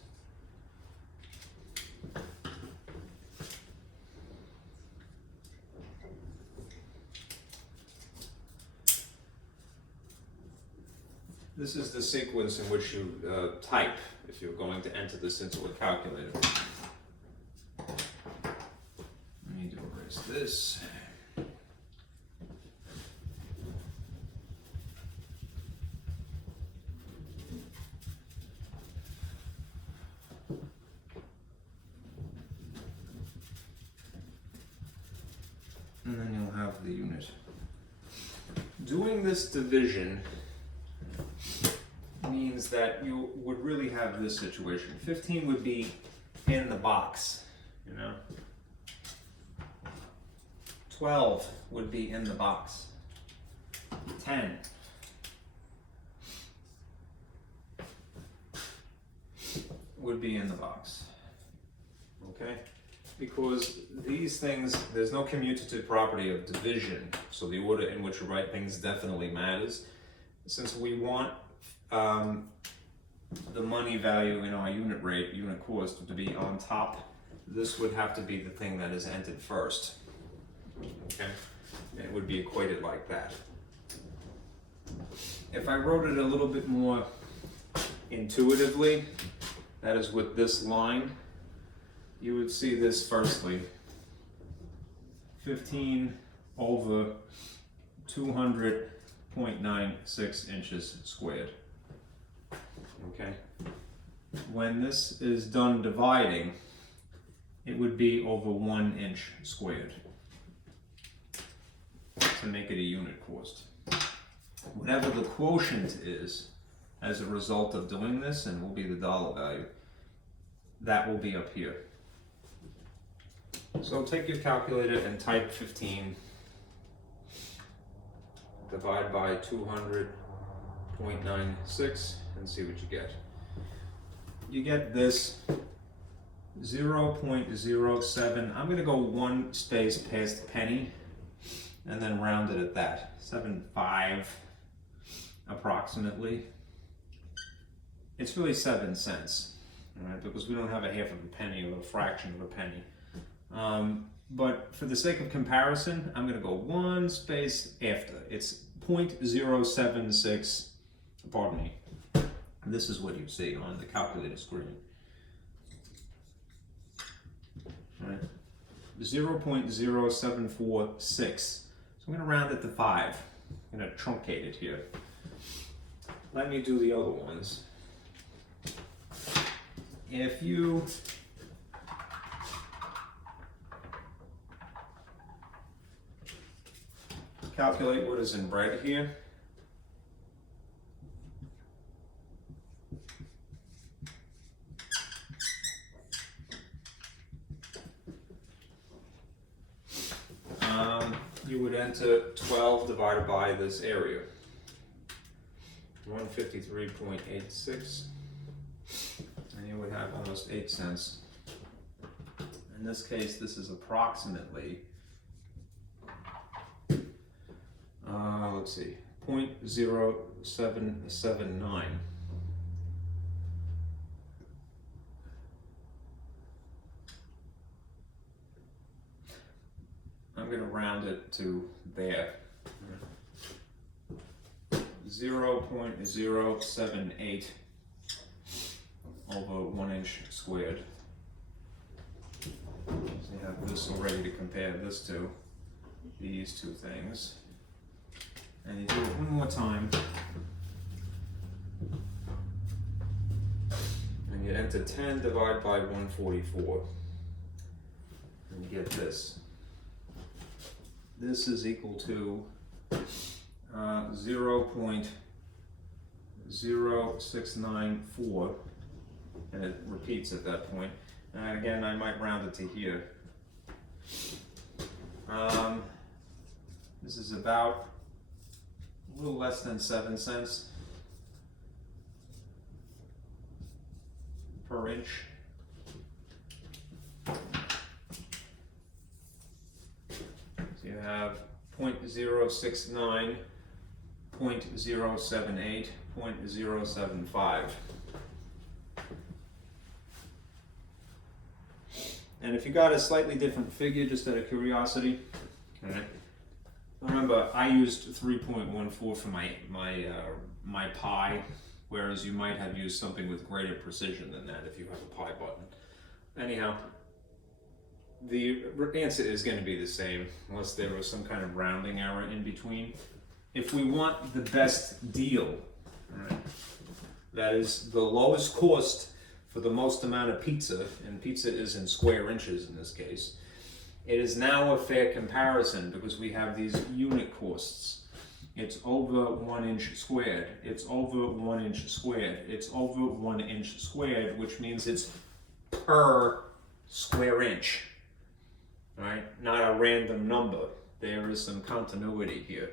This is the sequence in which you type if you're going to enter this into a calculator. this. And then you'll have the unit. Doing this division means that you would really have this situation. 15 would be in the box, you know. 12 would be in the box. 10. Would be in the box. Okay? Because these things, there's no commutative property of division, so the order in which you write things definitely matters. Since we want the money value in our unit rate, unit cost, to be on top, this would have to be the thing that is entered first. Okay? And it would be equated like that. If I wrote it a little bit more intuitively, that is with this line, you would see this firstly, 15 over 200.96 inches squared. Okay. When this is done dividing, it would be over 1 inch squared to make it a unit cost. Whatever the quotient is as a result of doing this, and will be the dollar value, that will be up here. So take your calculator and type 15, divide by 200.96, and see what you get. You get this 0.07. I'm going to go one space past penny and then round it at that. 7.5 approximately. It's really 7 cents, all right, because we don't have a half of a penny or a fraction of a penny. But for the sake of comparison, I'm going to go one space after. It's 0.076, pardon me. This is what you see on the calculator screen. All right. 0.0746. So I'm going to round it to 5. I'm going to truncate it here. Let me do the other ones. If you calculate what is in bread here, you would enter 12 divided by this area, 153.86, and you would have almost 8 cents. In this case, this is approximately, let's see, 0.0779. I'm going to round it to there. 0.078 over 1 inch squared. So you have this already to compare this to, these two things. And you do it one more time. And you enter 10 divided by 144. And you get this. This is equal to 0.0694, and it repeats at that point. And again, I might round it to here. This is about a little less than 7 cents per inch. So you have 0.069, 0.078, 0.075. And if you got a slightly different figure, just out of curiosity, okay. Remember, I used 3.14 for my pi, whereas you might have used something with greater precision than that if you have a pi button. Anyhow, the answer is going to be the same unless there was some kind of rounding error in between. If we want the best deal, right, that is the lowest cost for the most amount of pizza, and pizza is in square inches in this case, it is now a fair comparison because we have these unit costs. It's over 1 inch squared, it's over 1 inch squared, it's over 1 inch squared, which means it's per square inch, right? Not a random number. There is some continuity here.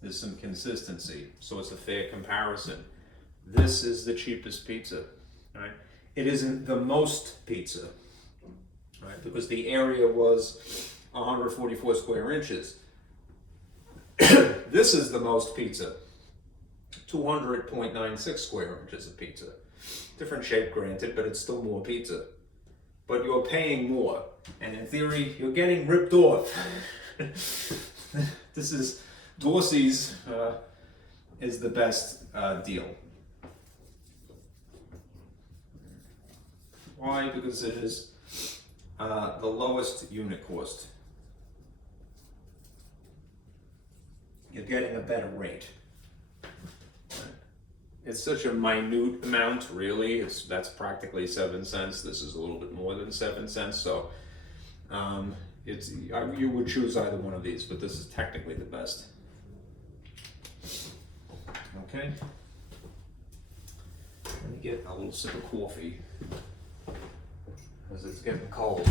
There's some consistency, so it's a fair comparison. This is the cheapest pizza, right? It isn't the most pizza, right? Because the area was 144 square inches. This is the most pizza, 200.96 square inches of pizza. Different shape, granted, but it's still more pizza. But you're paying more, and in theory, you're getting ripped off. This is Dorsey's is the best deal. Why? Because it is the lowest unit cost. You're getting a better rate. It's such a minute amount, really. That's practically 7 cents. This is a little bit more than 7 cents. So you would choose either one of these, but this is technically the best. Okay. Let me get a little sip of coffee as it's getting cold.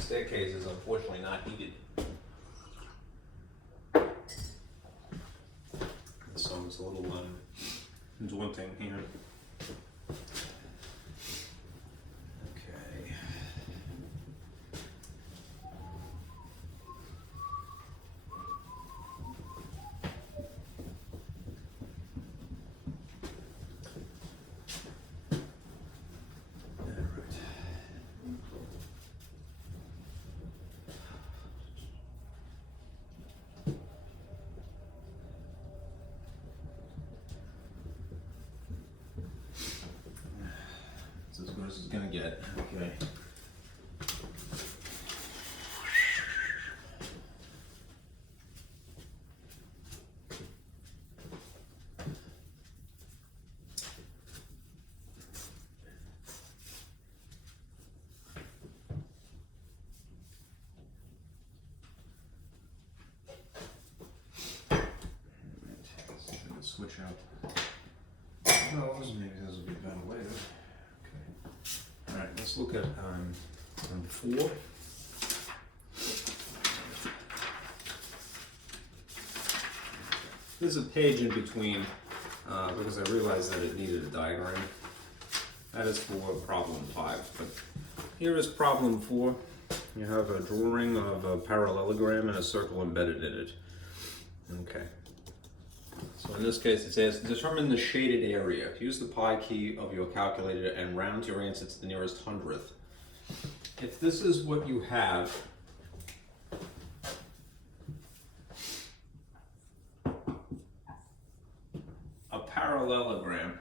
Staircase is unfortunately not heated. So it's a little daunting here. Okay. As good as it's gonna get. Okay. Switch out those. Maybe those will be better later. Okay. All right. Let's look at number 4. There's a page in between because I realized that it needed a diagram. That is for problem 5. But here is problem 4. You have a drawing of a parallelogram and a circle embedded in it. Okay. So in this case, it says, determine the shaded area. Use the pi key of your calculator and round your answer to the nearest hundredth. If this is what you have, a parallelogram,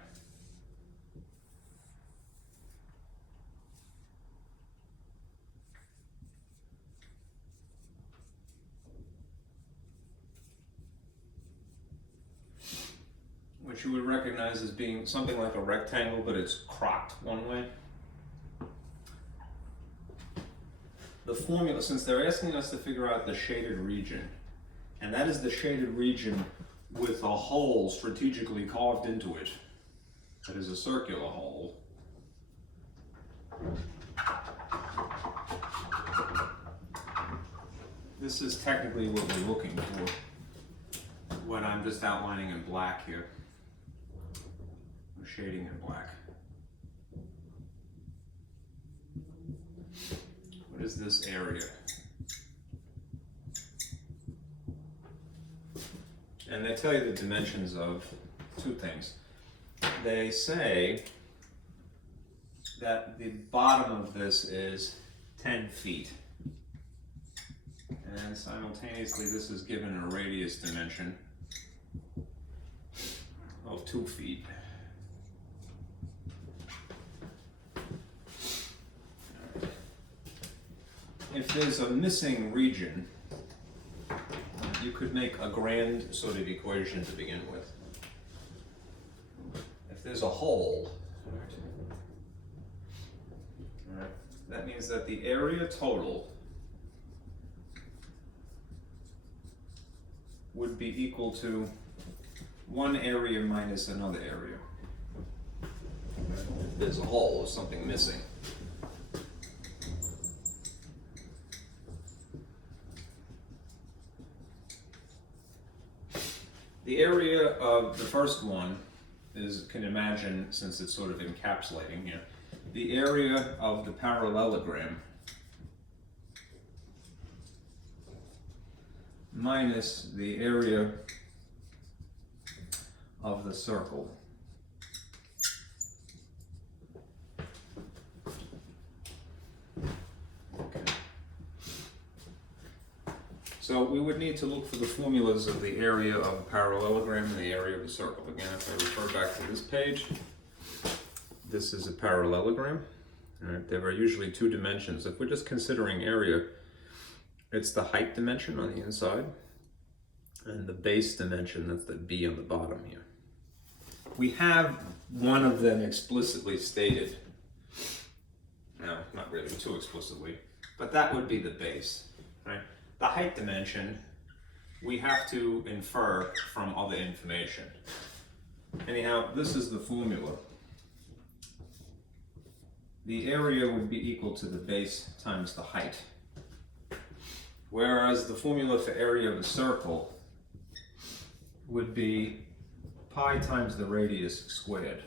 which you would recognize as being something like a rectangle, but it's cropped one way. The formula, since they're asking us to figure out the shaded region, and that is the shaded region with a hole strategically carved into it, that is a circular hole. This is technically what we're looking for, what I'm just outlining in black here. I'm shading in black. What is this area? And they tell you the dimensions of two things. They say that the bottom of this is 10 feet. And simultaneously this is given a radius dimension of 2 feet. If there's a missing region, you could make a grand sort of equation to begin with. If there's a hole, that means that the area total would be equal to one area minus another area. If there's a hole or something missing. The area of the first one is, can imagine, since it's sort of encapsulating here, the area of the parallelogram minus the area of the circle. Okay. So we would need to look for the formulas of the area of a parallelogram and the area of a circle. Again, if I refer back to this page, this is a parallelogram. All right, there are usually two dimensions. If we're just considering area, it's the height dimension on the inside and the base dimension, that's the B on the bottom here. We have one of them explicitly stated. No, not really too explicitly, but that would be the base, right? The height dimension, we have to infer from other information. Anyhow, this is the formula. The area would be equal to the base times the height. Whereas the formula for area of a circle would be pi times the radius squared.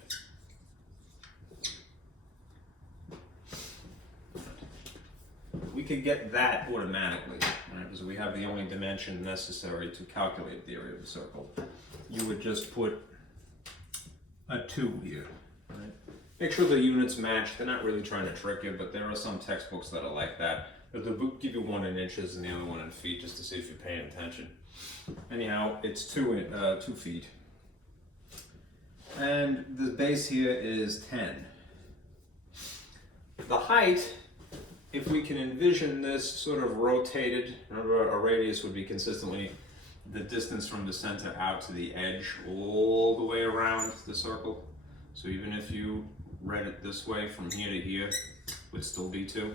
We could get that automatically, right? Because we have the only dimension necessary to calculate the area of the circle. You would just put a 2 here, right? Make sure the units match. They're not really trying to trick you, but there are some textbooks that are like that. But they'll give you one in inches and the other one in feet, just to see if you're paying attention. Anyhow, it's 2 feet. And the base here is 10. The height, if we can envision this sort of rotated, remember a radius would be consistently the distance from the center out to the edge all the way around the circle. So even if you read it this way, from here to here would still be 2.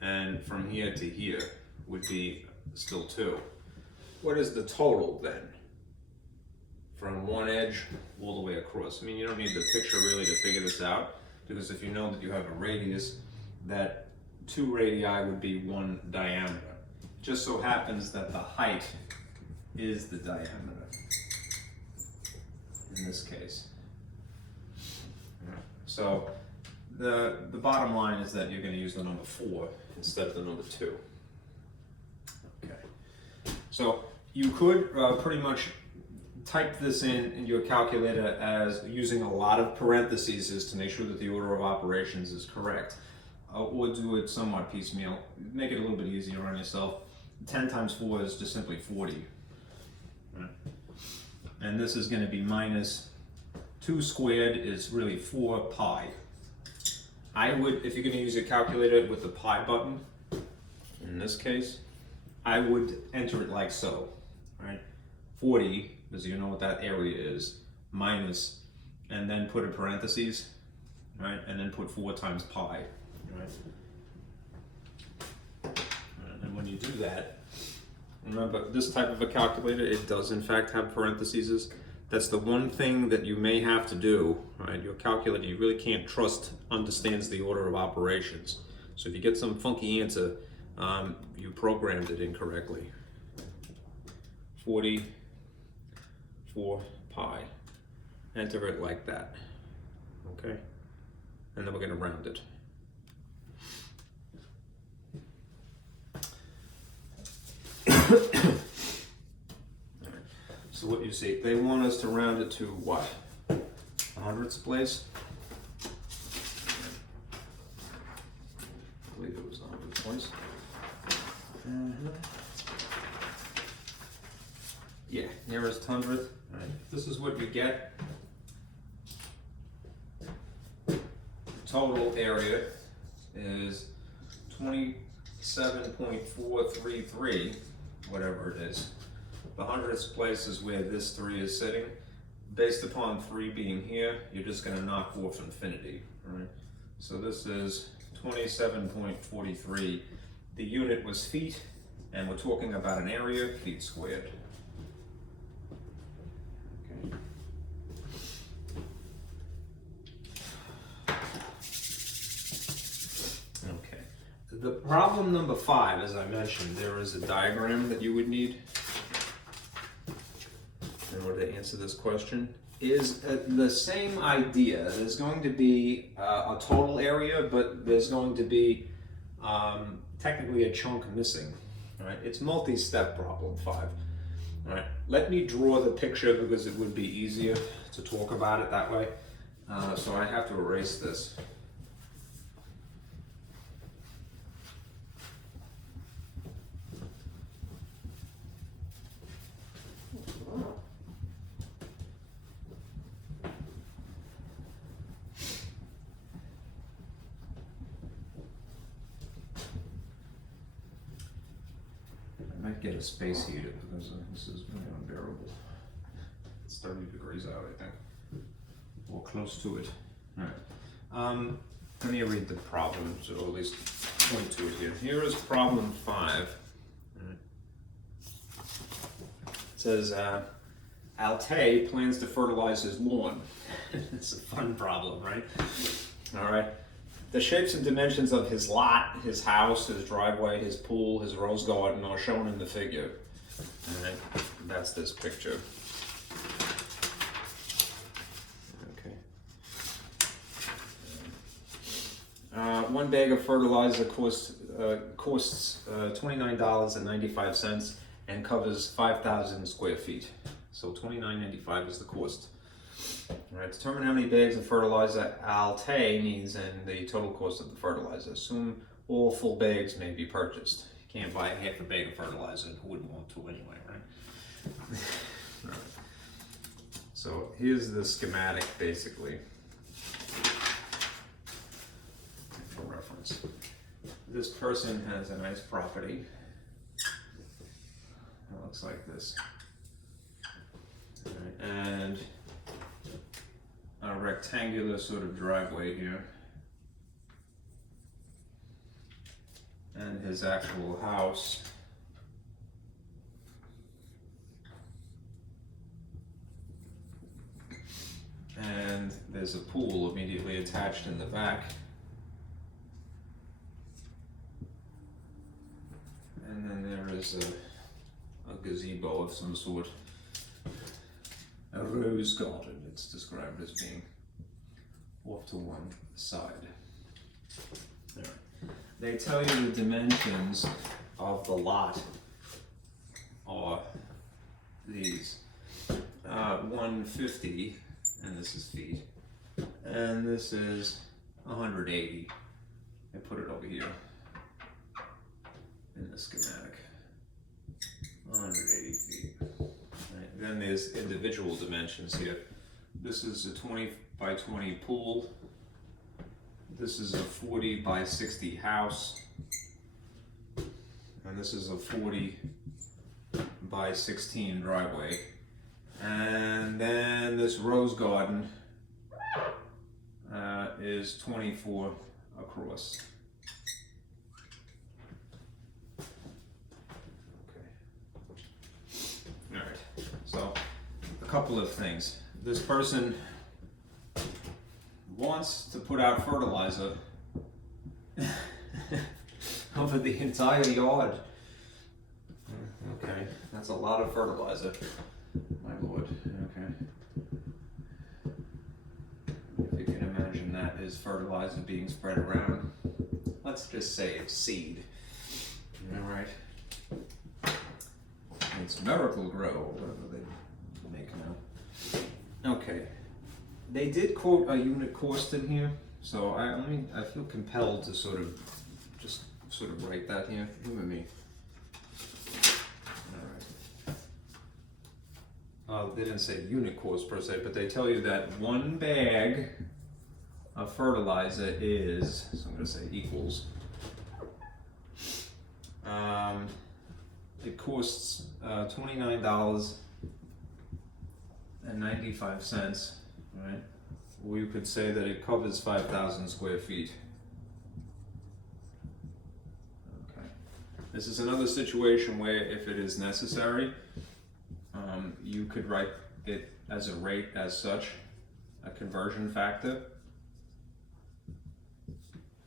And from here to here would be still 2. What is the total then? From one edge all the way across. I mean, you don't need the picture really to figure this out, because if you know that you have a radius, that 2 radii would be 1 diameter. Just so happens that the height is the diameter in this case. So the bottom line is that you're going to use the number 4 instead of the number 2. Okay. So you could pretty much type this in your calculator as using a lot of parentheses to make sure that the order of operations is correct. Or do it somewhat piecemeal. Make it a little bit easier on yourself. 10 times 4 is just simply 40. Right? And this is going to be minus 2 squared is really 4 pi. I would, if you're going to use your calculator with the pi button, in this case, I would enter it like so, right? 40, because you know what that area is, minus, and then put in parentheses, right? And then put 4 times pi, right? And when you do that, remember, this type of a calculator, it does in fact have parentheses. That's the one thing that you may have to do, right? Your calculator, you really can't trust, understands the order of operations. So if you get some funky answer, You programmed it incorrectly. 44 pi. Enter it like that. Okay? And then we're going to round it. So what you see, they want us to round it to what? 100ths place? I believe it was 100th place. Yeah, nearest 100th. Right. This is what you get. The total area is 27.433, whatever it is. The 100th place is where this 3 is sitting. Based upon 3 being here, you're just going to knock off infinity. Right? So this is 27.43. The unit was feet, and we're talking about an area, feet squared. Okay. Okay. The problem number 5, as I mentioned, there is a diagram that you would need in order to answer this question. Is the same idea. There's going to be a total area, but there's going to be technically a chunk missing. Right? It's multi-step problem 5. All right. Let me draw the picture because it would be easier to talk about it that way. So I have to erase this. I might get a space heater because this is really unbearable. It's 30 degrees out, I think, or close to it. All right. Let me read the problem, so at least point to it here. Here is problem 5. Right. It says, Altay plans to fertilize his lawn. It's a fun problem, right? All right. The shapes and dimensions of his lot, his house, his driveway, his pool, his rose garden are shown in the figure. All right, that's this picture. Okay. 1 bag of fertilizer costs $29.95 and covers 5,000 square feet. So $29.95 is the cost. All right, determine how many bags of fertilizer Altay needs and the total cost of the fertilizer. Assume all full bags may be purchased. You can't buy half a bag of fertilizer. Who wouldn't want to anyway, right? All right. So here's the schematic, basically, for reference. This person has a nice property. It looks like this. All right, and a rectangular sort of driveway here, and his actual house, and there's a pool immediately attached in the back, and then there is a gazebo of some sort, a rose garden. It's described as being off to one side. All right. They tell you the dimensions of the lot are these. 150, and this is feet, and this is 180. I put it over here in the schematic. 180 feet. Right. Then there's individual dimensions here. This is a 20 by 20 pool. This is a 40 by 60 house. And this is a 40 by 16 driveway. And then this rose garden is 24 across. Okay. All right. So a couple of things. This person wants to put out fertilizer. How cover the entire yard. Okay, that's a lot of fertilizer. My lord, okay. If you can imagine that is fertilizer being spread around. Let's just say it's seed. Alright. It's Miracle Grow, whatever they make now. Okay. They did quote a unit cost in here, so I feel compelled to sort of write that here. Give it me. Alright. They didn't say unit cost per se, but they tell you that one bag of fertilizer is, so I'm going to say equals. It costs $29.95, right? Or you could say that it covers 5,000 square feet. Okay. This is another situation where, if it is necessary, you could write it as a rate as such, a conversion factor,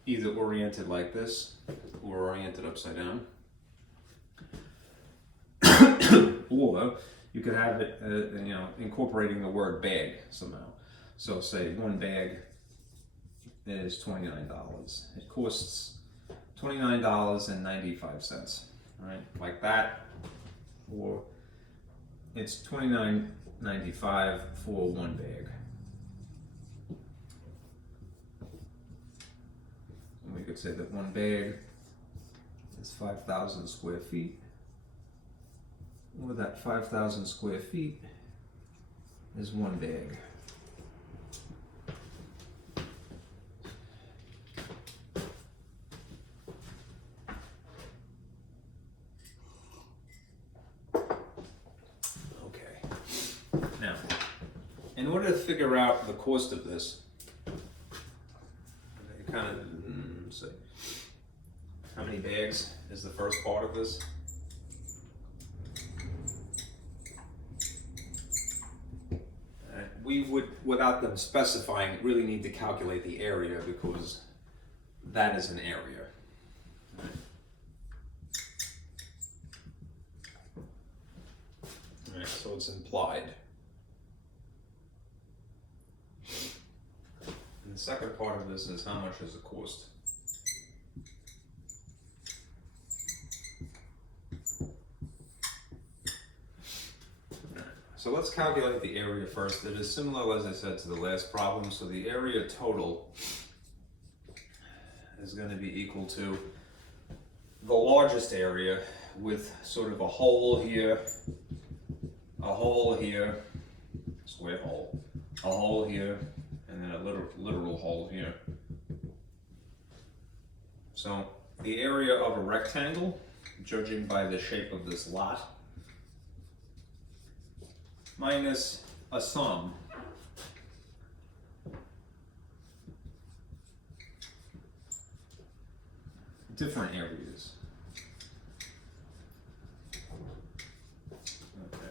either oriented like this or oriented upside down. Or you could have it, incorporating the word bag somehow. So say one bag is $29. It costs $29.95, right? Like that. Or it's $29.95 for one bag. And we could say that one bag is 5,000 square feet. Or that 5,000 square feet is one bag. Okay. Now, in order to figure out the cost of this, you kind of say, how many bags is the first part of this? We would, without them specifying, really need to calculate the area, because that is an area. Alright, so it's implied. And the second part of this is how much is the cost. So let's calculate the area first. It is similar, as I said, to the last problem. So the area total is going to be equal to the largest area with sort of a hole here, square hole, a hole here, and then a literal hole here. So the area of a rectangle, judging by the shape of this lot, minus a sum different areas. Okay.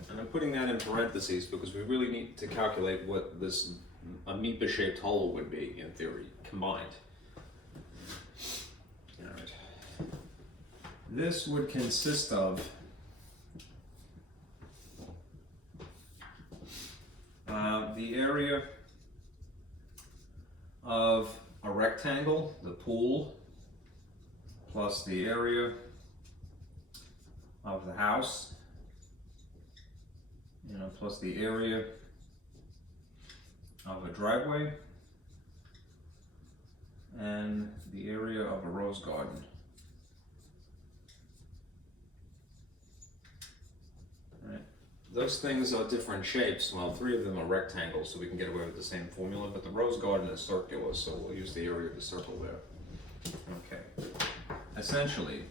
And I'm putting that in parentheses because we really need to calculate what this amoeba-shaped hole would be in theory combined. All right. This would consist of the area of a rectangle, the pool, plus the area of the house, plus the area of a driveway, and the area of a rose garden. Those things are different shapes. Well, 3 of them are rectangles, so we can get away with the same formula, but the rose garden is circular, so we'll use the area of the circle there. Okay. Essentially,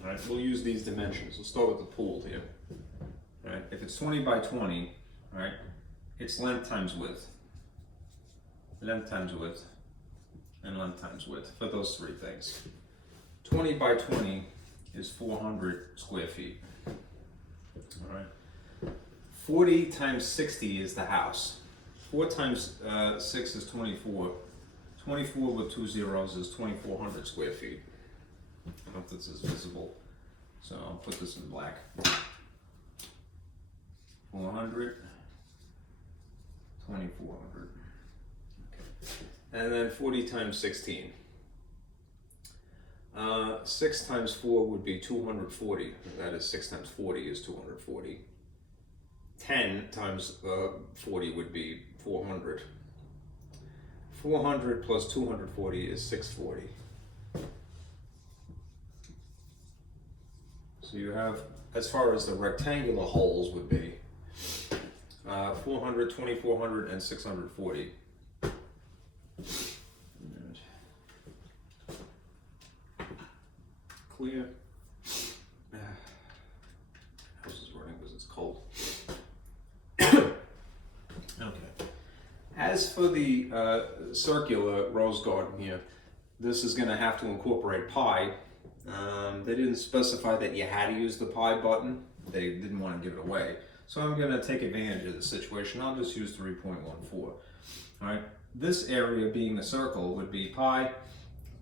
all right, we'll use these dimensions. We'll start with the pool here. All right, if it's 20 by 20, all right, it's length times width. Length times width, and length times width for those 3 things. 20 by 20 is 400 square feet. All right. 40 times 60 is the house. 4 times 6 is 24. 24 with 2 zeros is 2,400 square feet. I don't know if this is visible, so I'll put this in black. 400, 2400. Okay. And then 40 times 16. 6 times 4 would be 240. That is 6 times 40 is 240. 10 times 40 would be 400. 400 plus 240 is 640. So you have, as far as the rectangular holes would be, 400, 2400, and 640. Clear. House is running because it's cold. Okay. As for the circular rose garden here, this is going to have to incorporate pi. They didn't specify that you had to use the pi button. They didn't want to give it away. So I'm going to take advantage of the situation. I'll just use 3.14. All right. This area being a circle would be pi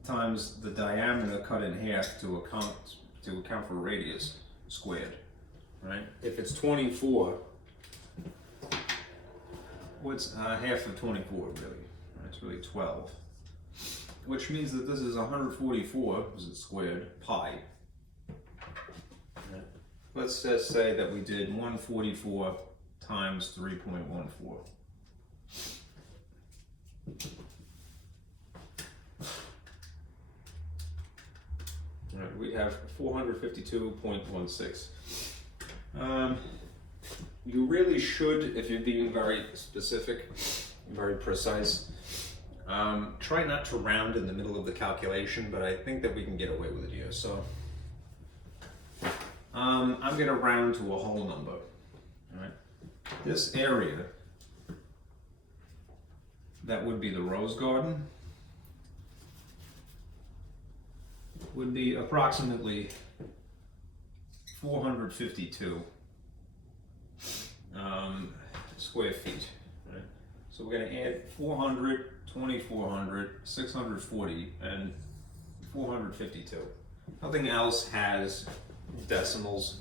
times the diameter cut in half to account for radius squared. Right. If it's 24, what's half of 24 really? It's really 12. Which means that this is 144, because it's squared, pi. Let's just say that we did 144 times 3.14. Right, we have 452.16. You really should, if you're being very specific, very precise, try not to round in the middle of the calculation, but I think that we can get away with it here. So I'm going to round to a whole number. All right. This area, that would be the rose garden, would be approximately 452 square feet. Right? So we're going to add 400, 2400, 640, and 452. Nothing else has decimals,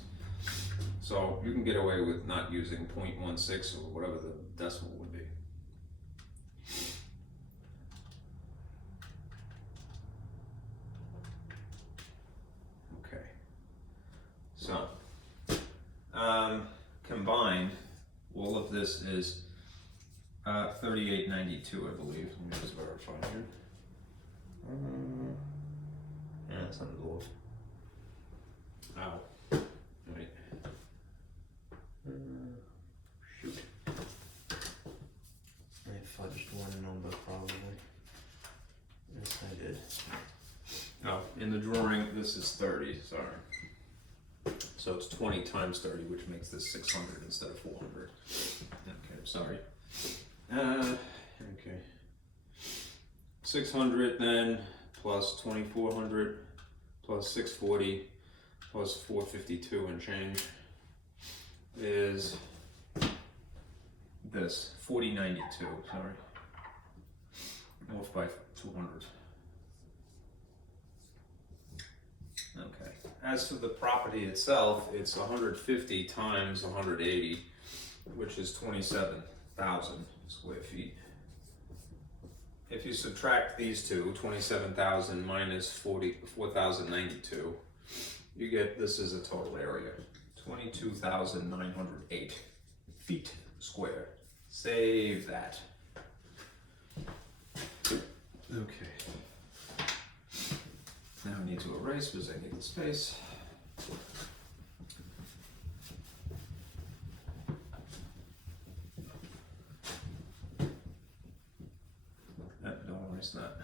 so you can get away with not using 0.16 or whatever the decimal would be. Okay, so combined, all of this is 3892, I believe. Let me just verify here. Yeah, that's not the wolf. Ow. Wait. Shoot. I fudged one number probably. Yes, I did. Oh, in the drawing, this is 30, sorry. So it's 20 times 30, which makes this 600 instead of 400. Okay, sorry. Okay. 600 then, plus 2400, plus 640, plus 452 and change is this, 4092, sorry. Off by 200. Okay. As for the property itself, it's 150 times 180, which is 27,000 square feet. If you subtract these two, 27,000 minus 4,092, you get, this is a total area, 22,908 feet square. Save that. Okay. Now I need to erase because I need the space. Don't erase that.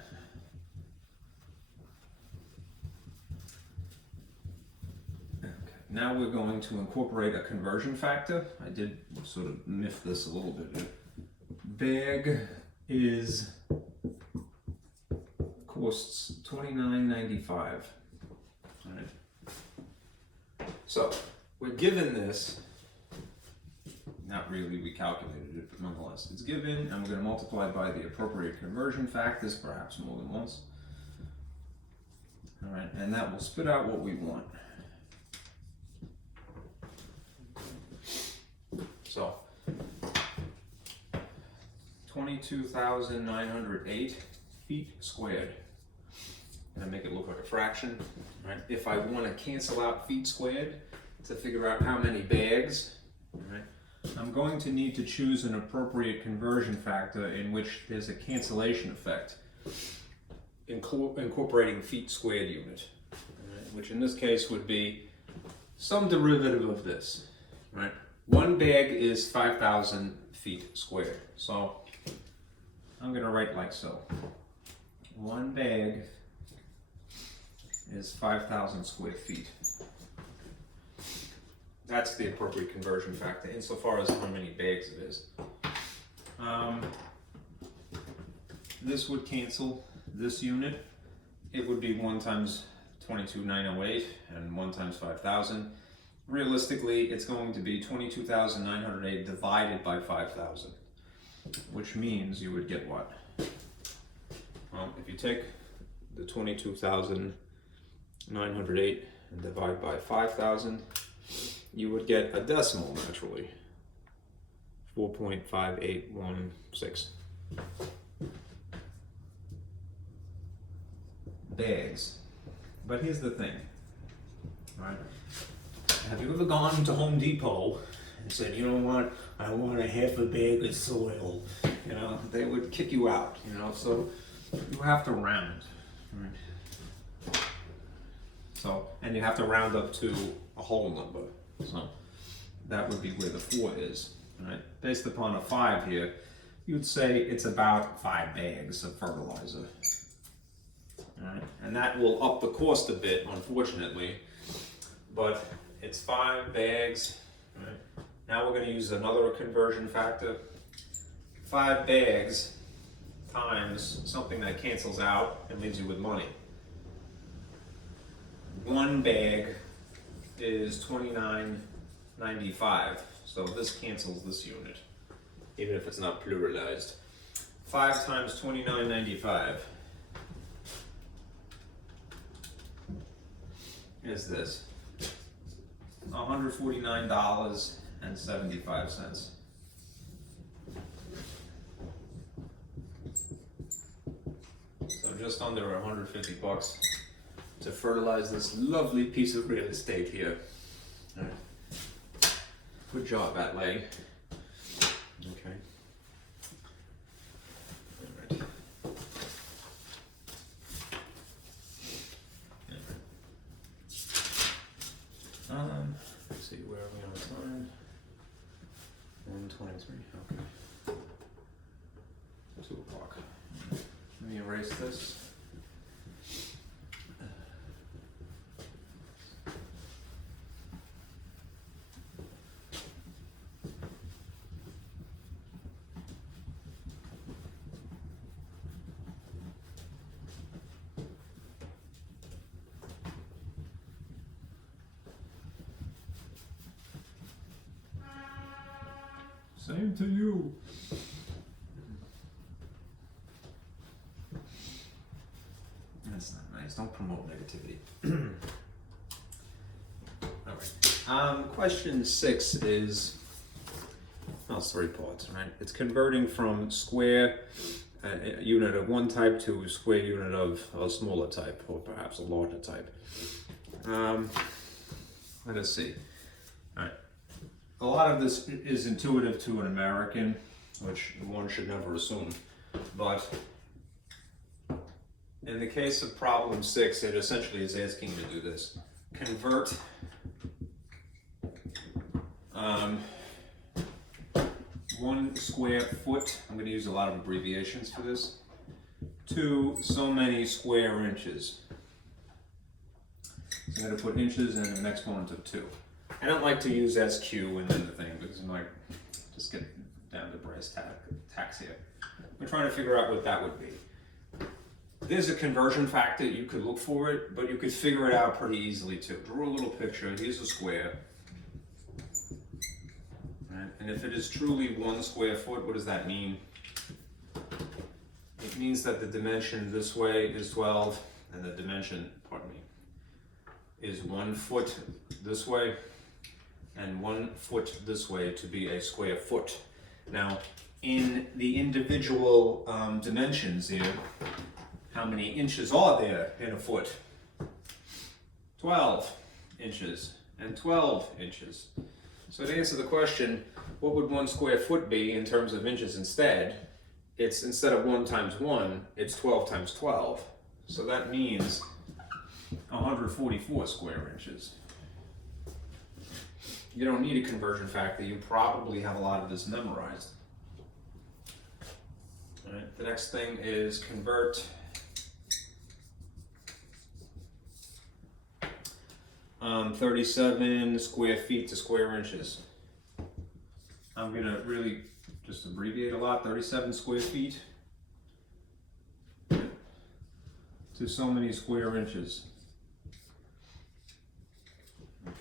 Okay. Now we're going to incorporate a conversion factor. I did sort of miff this a little bit. Bag is costs $29.95. All right. So we're given this. Not really, we calculated it, but nonetheless, it's given, and we're going to multiply by the appropriate conversion factors, perhaps more than once. All right, and that will spit out what we want. So, 22,908 feet squared. And make it look like a fraction, right? If I want to cancel out feet squared to figure out how many bags, right, I'm going to need to choose an appropriate conversion factor in which there's a cancellation effect, incorporating feet squared unit, right, which in this case would be some derivative of this, right? One bag is 5,000 feet squared. So I'm going to write like so. One bag is 5,000 square feet. That's the appropriate conversion factor insofar as how many bags it is. This would cancel this unit. It would be 1 times 22,908 and 1 times 5,000. Realistically, it's going to be 22,908 divided by 5,000, which means you would get what? Well, if you take the 22,908 and divide by 5,000, you would get a decimal naturally. 4.5816 bags. But here's the thing, right? Have you ever gone to Home Depot and said, you know what, I want a half a bag of soil? You know, they would kick you out, you know, so you have to round, right? So, and you have to round up to a whole number. So that would be where the 4 is, right? Based upon a 5 here, you'd say it's about 5 bags of fertilizer. All right? And that will up the cost a bit, unfortunately, but it's 5 bags. Right? Now we're going to use another conversion factor. 5 bags times something that cancels out and leaves you with money. 1 bag is 29.95, so this cancels this unit, even if it's not pluralized. 5 times 29.95 is this, $149.75. So just under 150 bucks to fertilize this lovely piece of real estate here. All right. Good job, Valet. Okay. All right. Let's see, where are we on time? 1:23. Okay. 2 o'clock. Let me erase this. Same to you. That's not nice. Don't promote negativity. All right. Question 6 is, well, it's 3 parts, right? It's converting from square unit of one type to a square unit of a smaller type, or perhaps a larger type. Let us see. All right. A lot of this is intuitive to an American, which one should never assume, but in the case of problem 6, it essentially is asking you to do this. Convert 1 square foot, I'm going to use a lot of abbreviations for this, to so many square inches. So I'm going to put inches and an exponent of 2. I don't like to use SQ and then the thing because I'm like, just get down to brass tacks here. We're trying to figure out what that would be. There's a conversion factor, you could look for it, but you could figure it out pretty easily too. Draw a little picture, here's a square. Right? And if it is truly 1 square foot, what does that mean? It means that the dimension this way is 12, and the dimension, pardon me, is 1 foot this way and 1 foot this way to be a square foot. Now, in the individual dimensions here, how many inches are there in a foot? 12 inches and 12 inches. So to answer the question, what would 1 square foot be in terms of inches instead? It's instead of 1 times 1, it's 12 times 12. So that means 144 square inches. You don't need a conversion factor. You probably have a lot of this memorized. All right, the next thing is convert 37 square feet to square inches. I'm gonna really just abbreviate a lot. 37 square feet to so many square inches.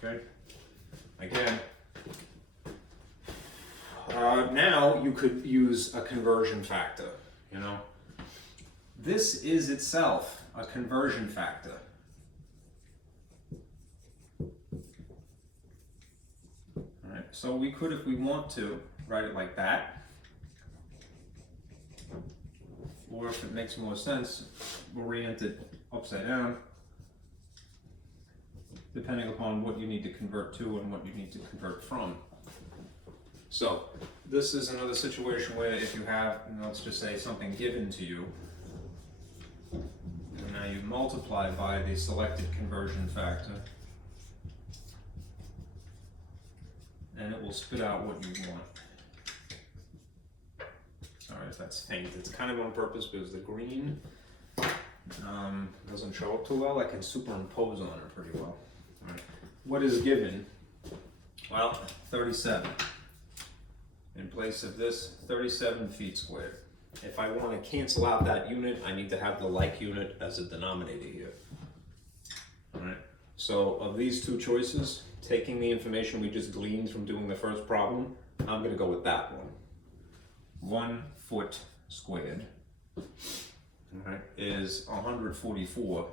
Okay. Again, now you could use a conversion factor, you know. This is itself a conversion factor. Alright, so we could, if we want to, write it like that. Or if it makes more sense, orient it upside down, depending upon what you need to convert to and what you need to convert from. So this is another situation where if you have, let's just say, something given to you, and now you multiply by the selected conversion factor, and it will spit out what you want. Sorry if that's faint. It's kind of on purpose because the green doesn't show up too well. I can superimpose on it pretty well. All right. What is given? Well, 37. In place of this, 37 feet squared. If I want to cancel out that unit, I need to have the like unit as a denominator here. All right. So of these two choices, taking the information we just gleaned from doing the first problem, I'm going to go with that one. 1 foot squared, all right, is 144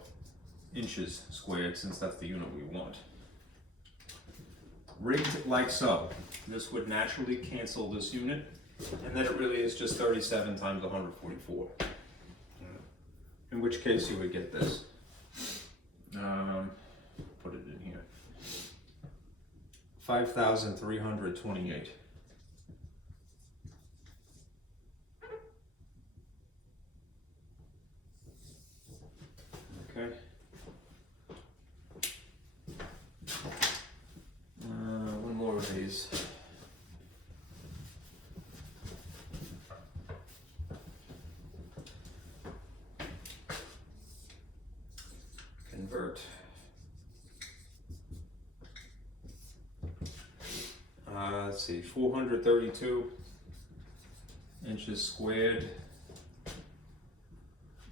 inches squared, since that's the unit we want. Rigged like so, this would naturally cancel this unit, and then it really is just 37 times 144. In which case you would get this. Put it in here. 5,328. Okay. One more of these. Convert. Let's see, 432 inches squared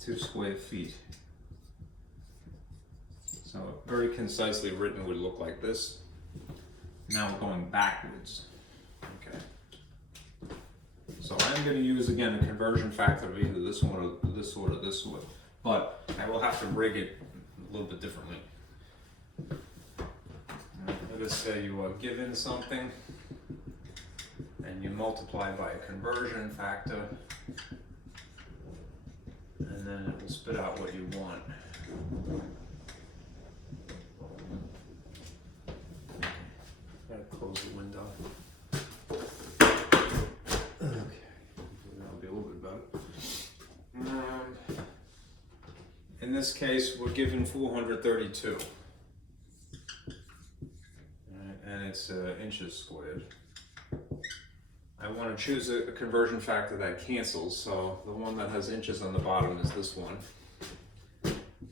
to square feet. So very concisely written would look like this. Now we're going backwards. Okay. So I'm going to use again a conversion factor of either this one or this one or this one, but I will have to rig it a little bit differently. Let us say you are given something and you multiply by a conversion factor, and then it will spit out what you want. Close the window. Okay, that'll be a little bit better. In this case, we're given 432, and it's inches squared. I want to choose a conversion factor that cancels, so the one that has inches on the bottom is this one.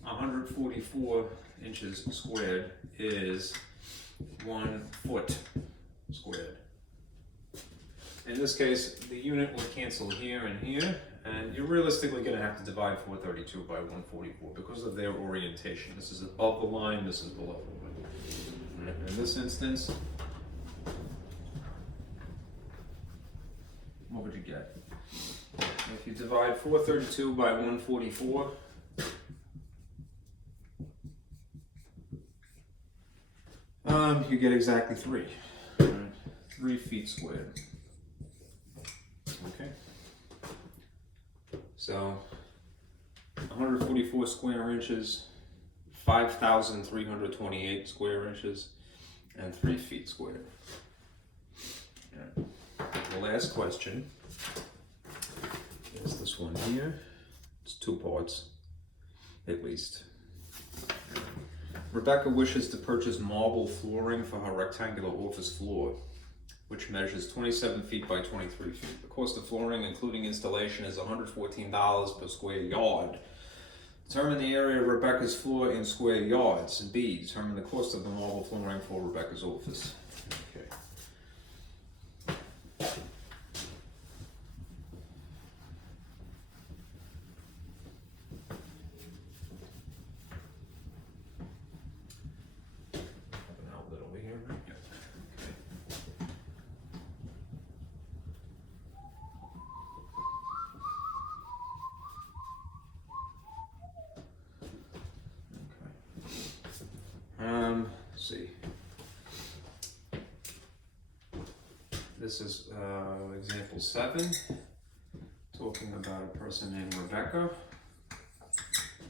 144 inches squared is 1 foot squared. In this case, the unit will cancel here and here, and you're realistically going to have to divide 432 by 144 because of their orientation. This is above the line, this is below the line. In this instance, what would you get? If you divide 432 by 144, you get exactly 3. Right? 3 feet squared. Okay. So 144 square inches, 5,328 square inches, and 3 feet squared. Right. The last question is this one here. It's 2 parts, at least. Rebecca wishes to purchase marble flooring for her rectangular office floor, which measures 27 feet by 23 feet. The cost of flooring, including installation, is $114 per square yard. Determine the area of Rebecca's floor in square yards. And B, determine the cost of the marble flooring for Rebecca's office. Okay. An outlet over here, right? Yep. Let's see. This is example 7, talking about a person named Rebecca,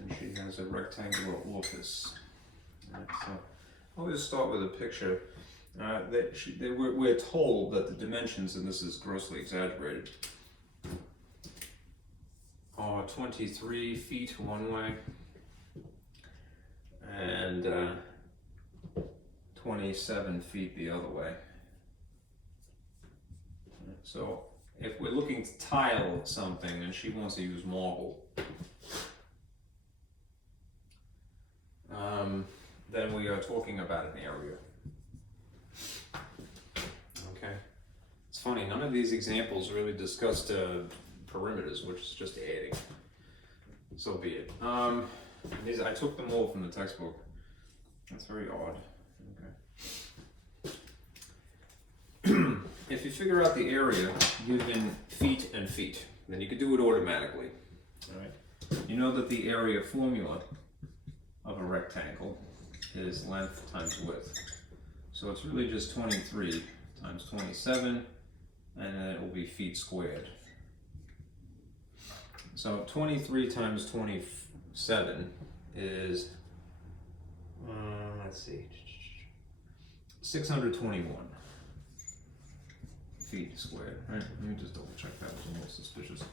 and she has a rectangular office. Right, so I'll just start with a picture. We're told that the dimensions, and this is grossly exaggerated, are 23 feet one way and 27 feet the other way. So if we're looking to tile something and she wants to use marble, then we are talking about an area. Okay. It's funny, none of these examples really discussed perimeters, which is just adding. So be it. I took them all from the textbook. That's very odd. Okay. If you figure out the area given feet and feet, then you could do it automatically. All right. You know that the area formula of a rectangle is length times width. So it's really just 23 times 27, and then it will be feet squared. So 23 times 27 is, let's see, 621 feet squared, right? Let me just double check that, was a little suspicious.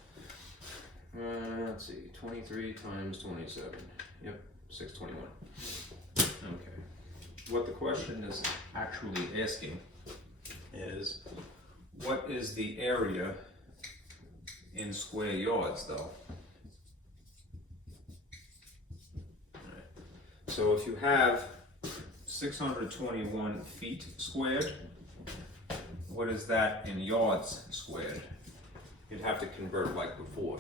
Let's see, 23 times 27, yep, 621. Okay. What the question is actually asking is, what is the area in square yards, though? Right. So if you have 621 feet squared, what is that in yards squared? You'd have to convert like before.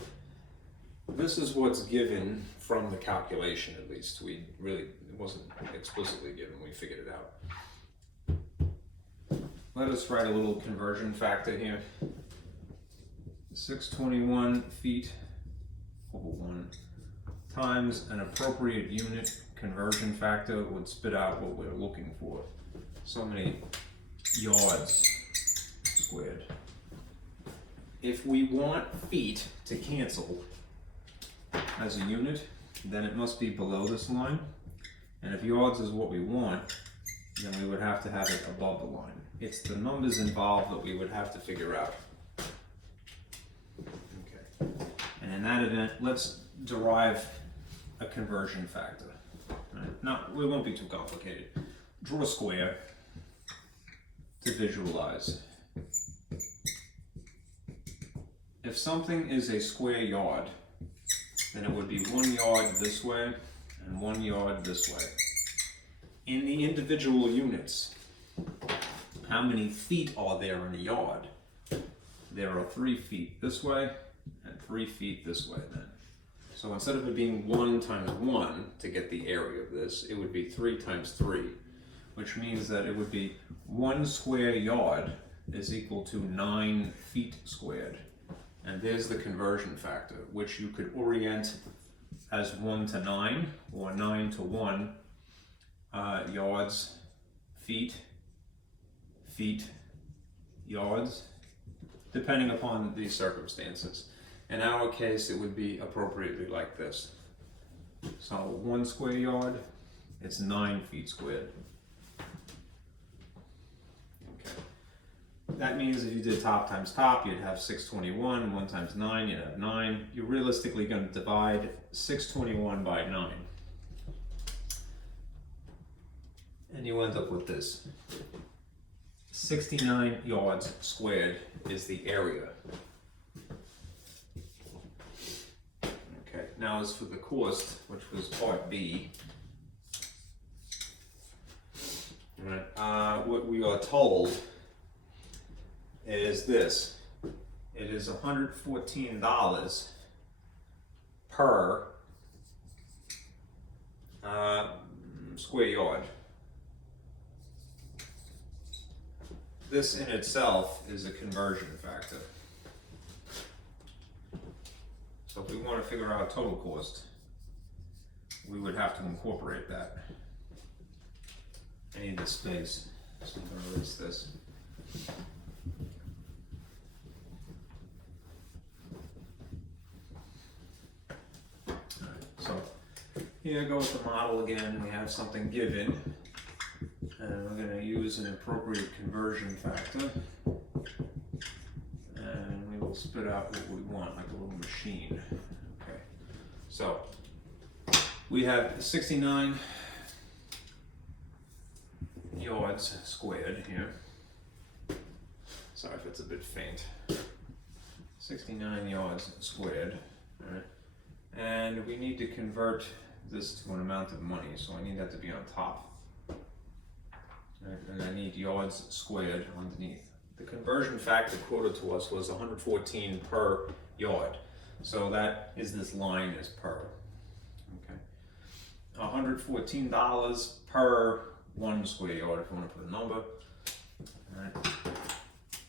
This is what's given from the calculation, at least. It wasn't explicitly given, we figured it out. Let us write a little conversion factor here. 621 feet over 1 times an appropriate unit conversion factor would spit out what we're looking for. So many yards squared. If we want feet to cancel as a unit, then it must be below this line. And if yards is what we want, then we would have to have it above the line. It's the numbers involved that we would have to figure out. Okay. And in that event, let's derive a conversion factor. Right? Now, it won't be too complicated. Draw a square to visualize. If something is a square yard, then it would be 1 yard this way and 1 yard this way. In the individual units, how many feet are there in a yard? There are 3 feet this way and 3 feet this way then. So instead of it being 1 times 1 to get the area of this, it would be 3 times 3, which means that it would be 1 square yard is equal to 9 feet squared. And there's the conversion factor, which you could orient as 1 to 9 or 9 to 1 yards, feet, feet, yards, depending upon the circumstances. In our case, it would be appropriately like this. So 1 square yard, it's 9 feet squared. Okay. That means if you did top times top, you'd have 621. 1 times 9, you'd have 9. You're realistically going to divide 621 by 9. And you end up with this. 69 yards squared is the area. Okay, now as for the cost, which was part B, right, what we are told is this. It is $114 per square yard. This in itself is a conversion factor. So if we want to figure out total cost, we would have to incorporate that. I need the space, so I'm going to erase this. Alright, so here goes the model again. We have something given, and we're going to use an appropriate conversion factor. And we will spit out what we want, like a little machine. Okay, so we have 69 yards squared here. Sorry if it's a bit faint. 69 yards squared. All right. And we need to convert this to an amount of money, so I need that to be on top. All right. And I need yards squared underneath. The conversion factor quoted to us was 114 per yard. So that is this line is per. Okay. $114 per 1 square yard if you want to put a number. Alright.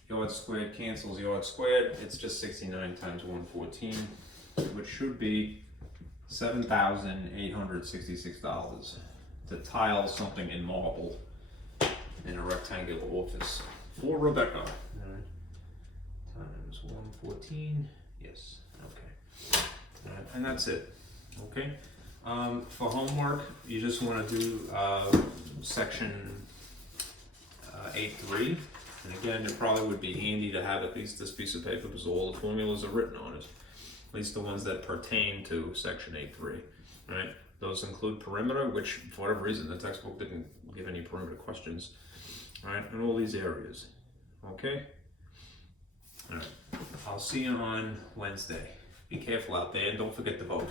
Yard squared cancels yard squared. It's just 69 times 114, which should be $7,866 to tile something in marble in a rectangular office. For Rebecca. Alright. Times 114. Yes. Okay. Alright. And that's it. Okay. For homework, you just want to do section 8.3. And again, it probably would be handy to have at least this piece of paper because all the formulas are written on it. At least the ones that pertain to section 8.3. Right? Those include perimeter, which for whatever reason the textbook didn't give any perimeter questions. Alright, and all these areas. Okay? Alright. I'll see you on Wednesday. Be careful out there and don't forget to vote.